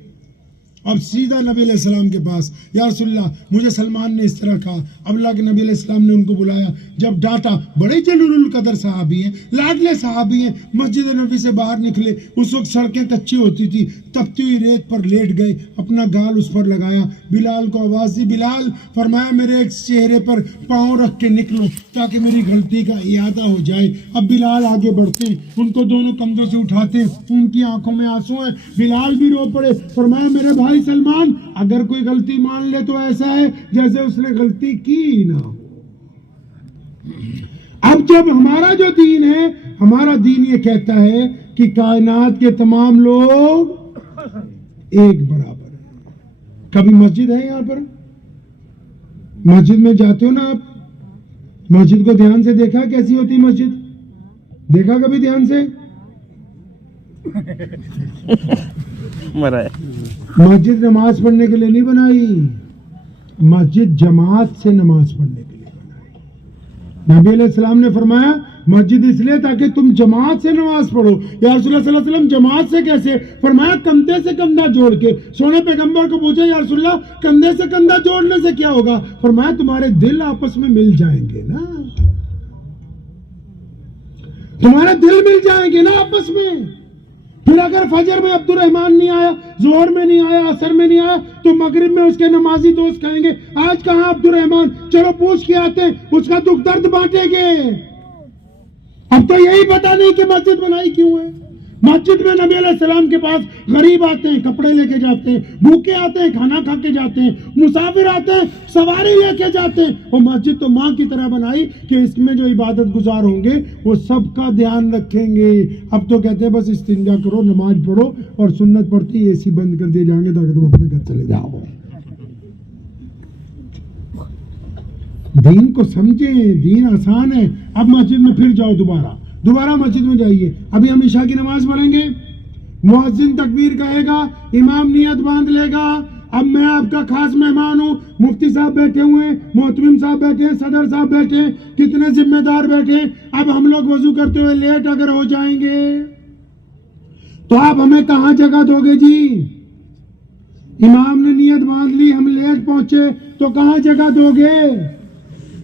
اب سیدھا نبی علیہ السلام کے پاس, یا رسول اللہ مجھے سلمان نے اس طرح کہا. اب اللہ کے نبی علیہ السلام نے ان کو بلایا, جب ڈانٹا, بڑے جلیل القدر صحابی ہیں, لاڈلے صحابی ہیں, مسجد نبی سے باہر نکلے, اس وقت سڑکیں کچی ہوتی تھی, تپتی ہوئی ریت پر لیٹ گئے, اپنا گال اس پر لگایا, بلال کو آواز دی, بلال, فرمایا میرے ایک چہرے پر پاؤں رکھ کے نکلو تاکہ میری غلطی کا اعادہ ہو جائے. اب بلال آگے بڑھتے ہیں, ان کو دونوں کندھوں سے اٹھاتے ہیں, ان کی آنکھوں میں آنسو ہیں, بلال بھی رو پڑے. فرمایا میرے بھائی سلمان, اگر کوئی غلطی مان لے تو ایسا ہے جیسے اس نے غلطی کی نہ ہو. اب جب ہمارا جو دین ہے, ہمارا دین یہ کہتا ہے کہ کائنات کے تمام لوگ ایک برابر ہیں. کبھی مسجد ہے یہاں پر, مسجد میں جاتے ہو نا آپ, مسجد کو دھیان سے دیکھا کیسی ہوتی مسجد, دیکھا کبھی دھیان سے؟ مسجد نماز پڑھنے کے لیے نہیں بنائی, مسجد جماعت سے نماز پڑھنے کے لیے بنائی. نبی علیہ السلام نے فرمایا مسجد اس لیے تاکہ تم جماعت سے نماز پڑھو. یا رسول اللہ صلی اللہ علیہ وسلم جماعت سے کیسے؟ فرمایا کندھے سے کندھا جوڑ کے. سونے پیغمبر کو پوچھا یا رسول اللہ کندھے سے کندھا جوڑنے سے کیا ہوگا؟ فرمایا تمہارے دل آپس میں مل جائیں گے نا, تمہارے دل مل جائیں گے نا آپس میں. پھر اگر فجر میں عبد الرحمان نہیں آیا, ظہر میں نہیں آیا, عصر میں نہیں آیا, تو مغرب میں اس کے نمازی دوست کہیں گے آج کہاں عبد الرحمان, چلو پوچھ کے آتے ہیں, اس کا دکھ درد بانٹیں گے. اب تو یہی پتا نہیں کہ مسجد بنائی کیوں ہے. مسجد میں نبی علیہ السلام کے پاس غریب آتے ہیں, کپڑے لے کے جاتے ہیں, بھوکے آتے ہیں, کھانا کھا کے جاتے ہیں, مسافر آتے ہیں, سواری لے کے جاتے ہیں. وہ مسجد تو ماں کی طرح بنائی کہ اس میں جو عبادت گزار ہوں گے وہ سب کا دھیان رکھیں گے. اب تو کہتے ہیں بس استنجا کرو, نماز پڑھو, اور سنت پڑھتی اے سی بند کر دیے جائیں گے تاکہ تم اپنے گھر چلے جاؤ. دین کو سمجھیں, دین آسان ہے. اب مسجد میں پھر جاؤ, دوبارہ مسجد میں جائیے. ابھی ہم عشاء کی نماز پڑھیں گے, مؤذن تکبیر کہے گا, امام نیت باندھ لے گا. اب میں آپ کا خاص مہمان ہوں, مفتی صاحب بیٹھے ہوئے ہیں, محتمم صاحب بیٹھے ہیں, صدر صاحب بیٹھے ہیں, کتنے ذمہ دار بیٹھے ہیں. اب ہم لوگ وضو کرتے ہوئے لیٹ اگر ہو جائیں گے تو آپ ہمیں کہاں جگہ دو گے جی؟ امام نے نیت باندھ لی, ہم لیٹ پہنچے تو کہاں جگہ دو گے؟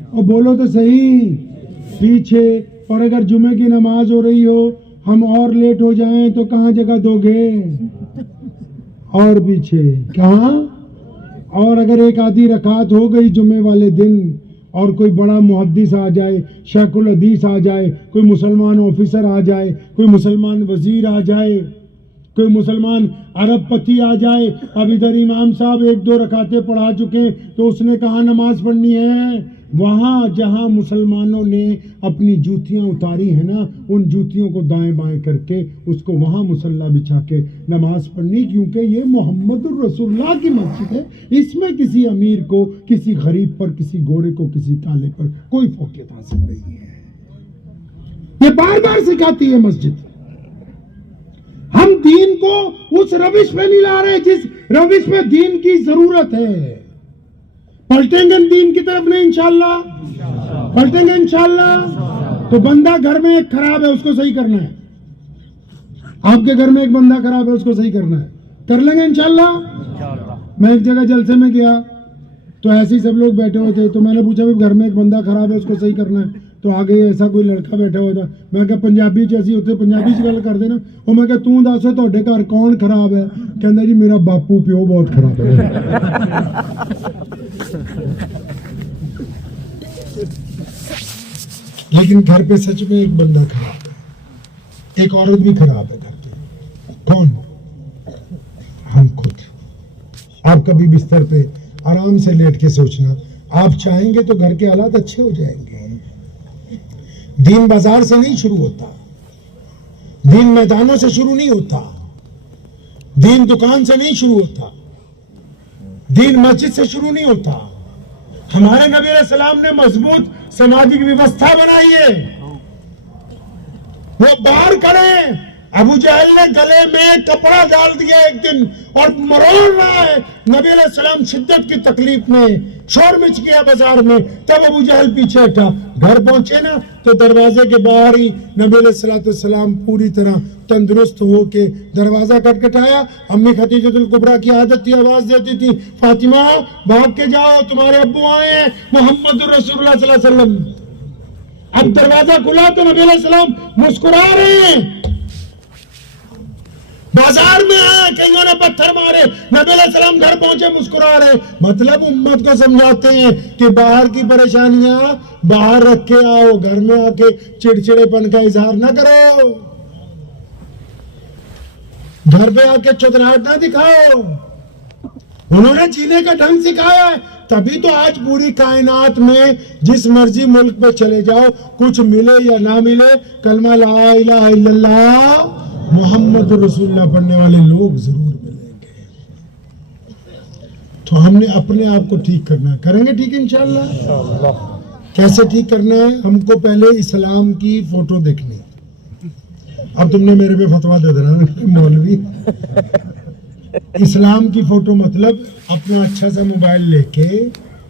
اور بولو تو صحیح, پیچھے. اور اگر جمعے کی نماز ہو رہی ہو, ہم اور لیٹ ہو جائیں تو کہاں جگہ دو گے؟ اور پیچھے کہاں؟ اور اگر ایک آدھی رکعت ہو گئی جمعے والے دن اور کوئی بڑا محدث آ جائے, شیخ الحدیث آ جائے, کوئی مسلمان آفیسر آ جائے, کوئی مسلمان وزیر آ جائے, کوئی مسلمان عرب پتی آ جائے, اب ادھر امام صاحب 1-2 رکعتیں پڑھا چکے تو اس نے کہاں نماز پڑھنی ہے؟ وہاں جہاں مسلمانوں نے اپنی جوتیاں اتاری ہیں نا, ان جوتیوں کو دائیں بائیں کر کے اس کو وہاں مصلی بچھا کے نماز پڑھنی, کیونکہ یہ محمد الرسول اللہ کی مسجد ہے. اس میں کسی امیر کو, کسی غریب پر, کسی گورے کو, کسی کالے پر کوئی فوقیت حاصل نہیں ہے. یہ بار بار سکھاتی ہے مسجد. ہم دین کو اس روش پہ نہیں لا رہے جس روش پہ دین کی ضرورت ہے. پلٹیں گے دین کی طرف نہیں, انشاءاللہ پلٹیں گے انشاءاللہ. تو بندہ گھر میں ایک خراب ہے, اس کو صحیح کرنا ہے. آپ کے گھر میں ایک بندہ خراب ہے, اس کو صحیح کرنا ہے. کر لیں گے انشاءاللہ. میں ایک جگہ جلسے میں گیا تو ایسے ہی سب لوگ بیٹھے ہوئے تھے, تو میں نے پوچھا بھی گھر میں ایک بندہ خراب ہے, اس کو صحیح کرنا ہے. تو آگے ایسا کوئی لڑکا بیٹھا ہوا تھا, میں کہا پنجابی جیسی ہوتے, پنجابی سے گل کر دینا. اور میں کہا توں دسو تہاڈے گھر کون خراب ہے؟ کہندا جی میرا باپو پیو بہت خراب ہے. لیکن گھر پہ سچ میں ایک بندہ خراب ہے, ایک عورت بھی خراب ہے گھر پہ. کون؟ ہم خود. آپ کبھی بستر پہ آرام سے لیٹ کے سوچنا, آپ چاہیں گے تو گھر کے حالات اچھے ہو جائیں گے. دین بازار سے نہیں شروع ہوتا, دین میدانوں سے شروع نہیں ہوتا, دین دکان سے نہیں شروع ہوتا, دین مسجد سے شروع نہیں ہوتا. ہمارے نبی علیہ السلام نے مضبوط سماجی ویوستھا بنائی ہے. وہ باہر کھڑے ہیں. ابو جہل نے گلے میں کپڑا ڈال دیا ایک دن اور مروڑ رہا ہے. نبی علیہ السلام شدت کی تکلیف میں, شور مچ گیا بازار میں. تب ابو جہل پیچھے ہٹا. گھر پہنچے نا تو دروازے کے باہر ہی نبی علیہ السلام پوری طرح تندرست ہو کے دروازہ کٹکھٹایا. امی خدیجہ الکبریٰ کی عادت تھی, آواز دیتی تھی, فاطمہ بھاگ کے جاؤ, تمہارے ابو آئے ہیں, محمد رسول اللہ صلی اللہ علیہ وسلم. اب دروازہ کھلا تو نبی علیہ السلام مسکرا رہے ہیں. بازار میں آئے, کئیوں نے پتھر مارے, نبی علیہ السلام گھر پہنچے مسکرا رہے. مطلب امت کو سمجھاتے ہیں کہ باہر کی پریشانیاں باہر رکھ کے آؤ, گھر میں آ کے چڑچڑے پن کا اظہار نہ کرو, گھر پہ آ کے چودراہٹ نہ دکھاؤ. انہوں نے جینے کا ڈھنگ سکھایا ہے. تبھی تو آج پوری کائنات میں جس مرضی ملک پہ چلے جاؤ, کچھ ملے یا نہ ملے, کلمہ لا الہ الا اللہ محمد رسول اللہ پڑھنے والے لوگ ضرور ملیں گے. تو ہم نے اپنے آپ کو ٹھیک کرنا ہے. کریں گے ٹھیک انشاءاللہ. کیسے ٹھیک کرنا ہے؟ ہم کو پہلے اسلام کی فوٹو دیکھنی. اب تم نے میرے پہ فتویٰ دے دینا مولوی. اسلام کی فوٹو مطلب اپنا اچھا سا موبائل لے کے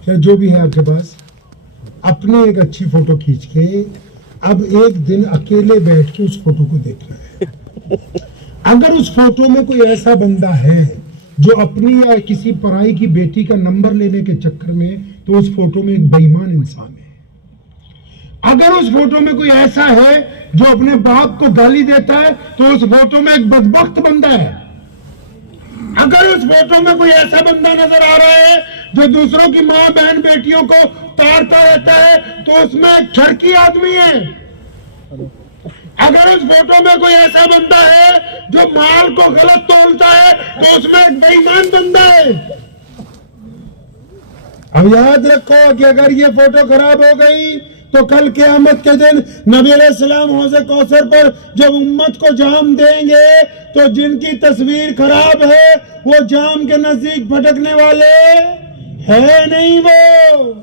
یا جو بھی ہے آپ کے پاس, اپنے ایک اچھی فوٹو کھینچ کے اب ایک دن اکیلے بیٹھ کے اس فوٹو کو دیکھنا ہے. اگر اس فوٹو میں کوئی ایسا بندہ ہے جو اپنی یا کسی پرائی کی بیٹی کا نمبر لینے کے چکر میں, تو اس فوٹو میں ایک بے ایمان انسان ہے. اگر اس فوٹو میں کوئی ایسا ہے جو اپنے باپ کو گالی دیتا ہے, تو اس فوٹو میں ایک بدبخت بندہ ہے. اگر اس فوٹو میں کوئی ایسا بندہ نظر آ رہا ہے جو دوسروں کی ماں بہن بیٹیوں کو تاڑتا رہتا ہے, تو اس میں ایک چھڑکی آدمی ہے. اگر اس فوٹو میں کوئی ایسا بندہ ہے جو مال کو غلط تولتا ہے, تو اس میں ایک بے ایمان بندہ ہے. اب یاد رکھو کہ اگر یہ فوٹو خراب ہو گئی تو کل قیامت کے دن نبی علیہ السلام حوض کوثر پر جب امت کو جام دیں گے, تو جن کی تصویر خراب ہے وہ جام کے نزدیک بھٹکنے والے ہے نہیں. وہ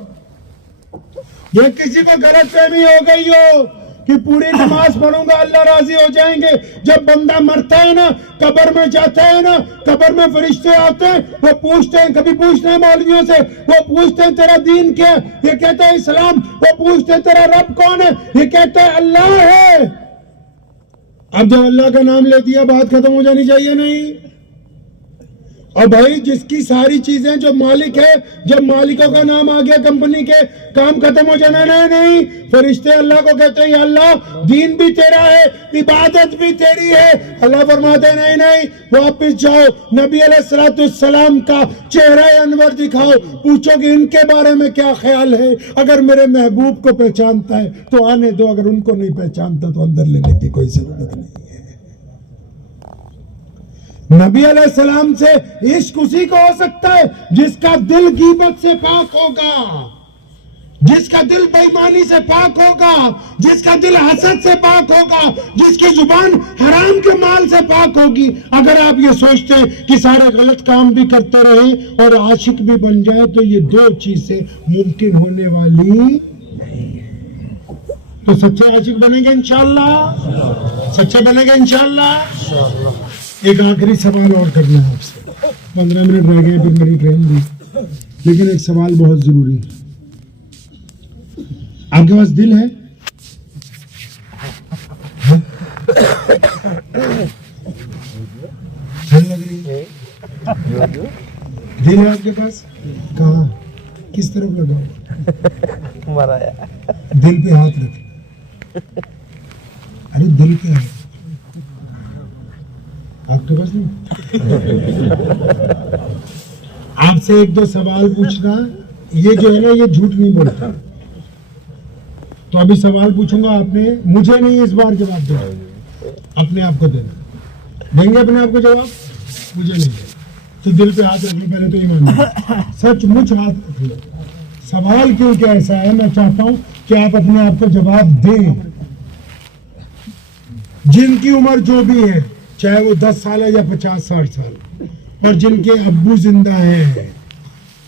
یہ کسی کو غلط فہمی ہو گئی ہو کہ پوری نماز پڑھوں گا اللہ راضی ہو جائیں گے. جب بندہ مرتا ہے نا, قبر میں جاتا ہے نا, قبر میں فرشتے آتے ہیں, وہ پوچھتے ہیں, کبھی پوچھتے ہیں مولویوں سے, وہ پوچھتے ہیں تیرا دین کیا, یہ کہتا ہے اسلام. وہ پوچھتے ہیں تیرا رب کون ہے, یہ کہتا ہے اللہ ہے. اب جب اللہ کا نام لے دیا بات ختم ہو جانی چاہیے نہیں؟ اور بھائی جس کی ساری چیزیں جو مالک ہے, جب مالکوں کا نام آ گیا کمپنی کے, کام ختم ہو جانا نہیں. فرشتے اللہ کو کہتے ہیں یا اللہ دین بھی تیرا ہے, عبادت بھی تیری ہے. اللہ فرماتے ہیں نہیں, واپس جاؤ, نبی علیہ السلام کا چہرہ انور دکھاؤ, پوچھو کہ ان کے بارے میں کیا خیال ہے. اگر میرے محبوب کو پہچانتا ہے تو آنے دو, اگر ان کو نہیں پہچانتا تو اندر لینے کی کوئی ضرورت نہیں ہے. نبی علیہ السلام سے عشق اسی کو ہو سکتا ہے جس کا دل غیبت سے پاک ہوگا, جس کا دل بے ایمانی سے پاک ہوگا, جس کا دل حسد سے پاک ہوگا, جس کی زبان حرام کے مال سے پاک ہوگی. اگر آپ یہ سوچتے کہ سارے غلط کام بھی کرتے رہیں اور عاشق بھی بن جائیں, تو یہ دو چیزیں ممکن ہونے والی نہیں. تو سچے عاشق بنیں گے انشاءاللہ, سچے بنیں گے انشاءاللہ. ایک آخری سوال اور کرنا ہے آپ سے, 15 منٹ رہ گئے پھر میری ٹرین بھی, لیکن ایک سوال بہت ضروری ہے. آپ کے پاس دل ہے؟ دل لگ رہی ہے, دل ہے آپ کے پاس؟ کہاں, کس طرف لگا؟ دل پہ ہاتھ رکھ. ارے دل پہ ہاتھ آپ کے پاس نہیں. آپ سے ایک دو سوال پوچھنا, یہ جو ہے نا یہ جھوٹ نہیں بولتا. تو ابھی سوال پوچھوں گا, آپ نے مجھے نہیں اس بار جواب دینا, اپنے آپ کو دینا. دیں گے اپنے آپ کو جواب؟ مجھے نہیں. تو دل پہ ہاتھ رکھ لو پہلے, تو ایمان سچ مچ ہاتھ رکھ لو. سوال کیوں کہ ایسا ہے, میں چاہتا ہوں کہ آپ اپنے آپ کو جواب دیں. جن کی عمر جو بھی ہے, چاہے وہ 10 سال ہے یا 50-60 سال, اور جن کے ابو زندہ ہیں,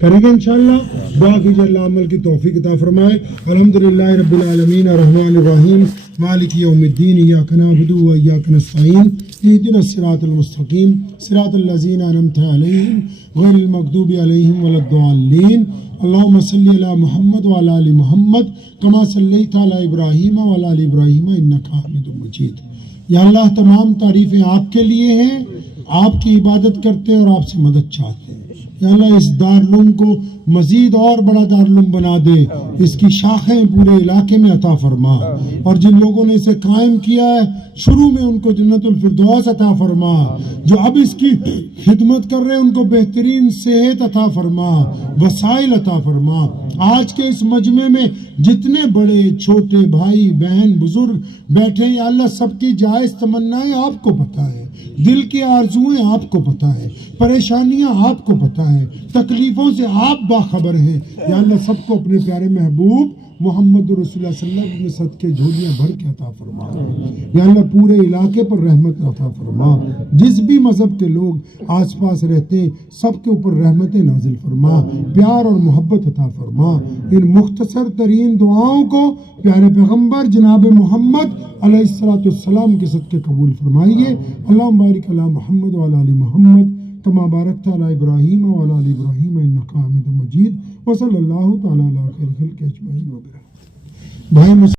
کریں گے انشاءاللہ. دعا کیجیے اللہ عمل کی توفیق عطا فرمائے. الحمدللہ رب العالمین الرحمن الرحیم مالک یوم الدین ایاک نعبد و ایاک نستعین اہدنا الصراط المستقیم صراط الذین انعمت علیہم غیر المغضوب علیہم ولا الضالین. اللہم صلی علی محمد وعلی آل محمد کما صلیت علی ابراہیم وعلی آل ابراہیم انک حمید مجید. یا اللہ تمام تعریفیں آپ کے لیے ہیں، آپ کی عبادت کرتے ہیں اور آپ سے مدد چاہتے ہیں. یا اللہ اس دارالعلوم کو مزید اور بڑا دارالعلوم بنا دے، اس کی شاخیں پورے علاقے میں عطا فرما، اور جن لوگوں نے اسے قائم کیا ہے شروع میں ان کو جنت الفردوس عطا فرما، جو اب اس کی خدمت کر رہے ہیں ان کو بہترین صحت عطا فرما، وسائل عطا فرما. آج کے اس مجمع میں جتنے بڑے چھوٹے بھائی بہن بزرگ بیٹھے ہیں یا اللہ سب کی جائز تمنائیں آپ کو پتہ ہے، دل کی آرزوئیں آپ کو پتہ ہے، پریشانیاں آپ کو پتہ ہے، تکلیفوں سے آپ باخبر ہیں. یا اللہ سب کو اپنے پیارے محبوب محمد رسول اللہ صلی اللہ علیہ وسلم کے صدقے جھولیاں بھر کے عطا فرما. یا اللہ پورے علاقے پر رحمت عطا فرما. جس بھی مذہب کے لوگ آس پاس رہتے ہیں سب کے اوپر رحمتیں نازل فرما، پیار اور محبت عطا فرما. ان مختصر ترین دعاؤں کو پیارے پیغمبر جناب محمد علیہ السلام کے صدقے قبول فرمائیے. اللہم بارک علی محمد وعلی آل محمد کما بارکت علی ابراہیم وعلی آل ابراہیم انک حمید مجید. وصلی اللہ تعالی علی خیر خلق اجمعین. بھائی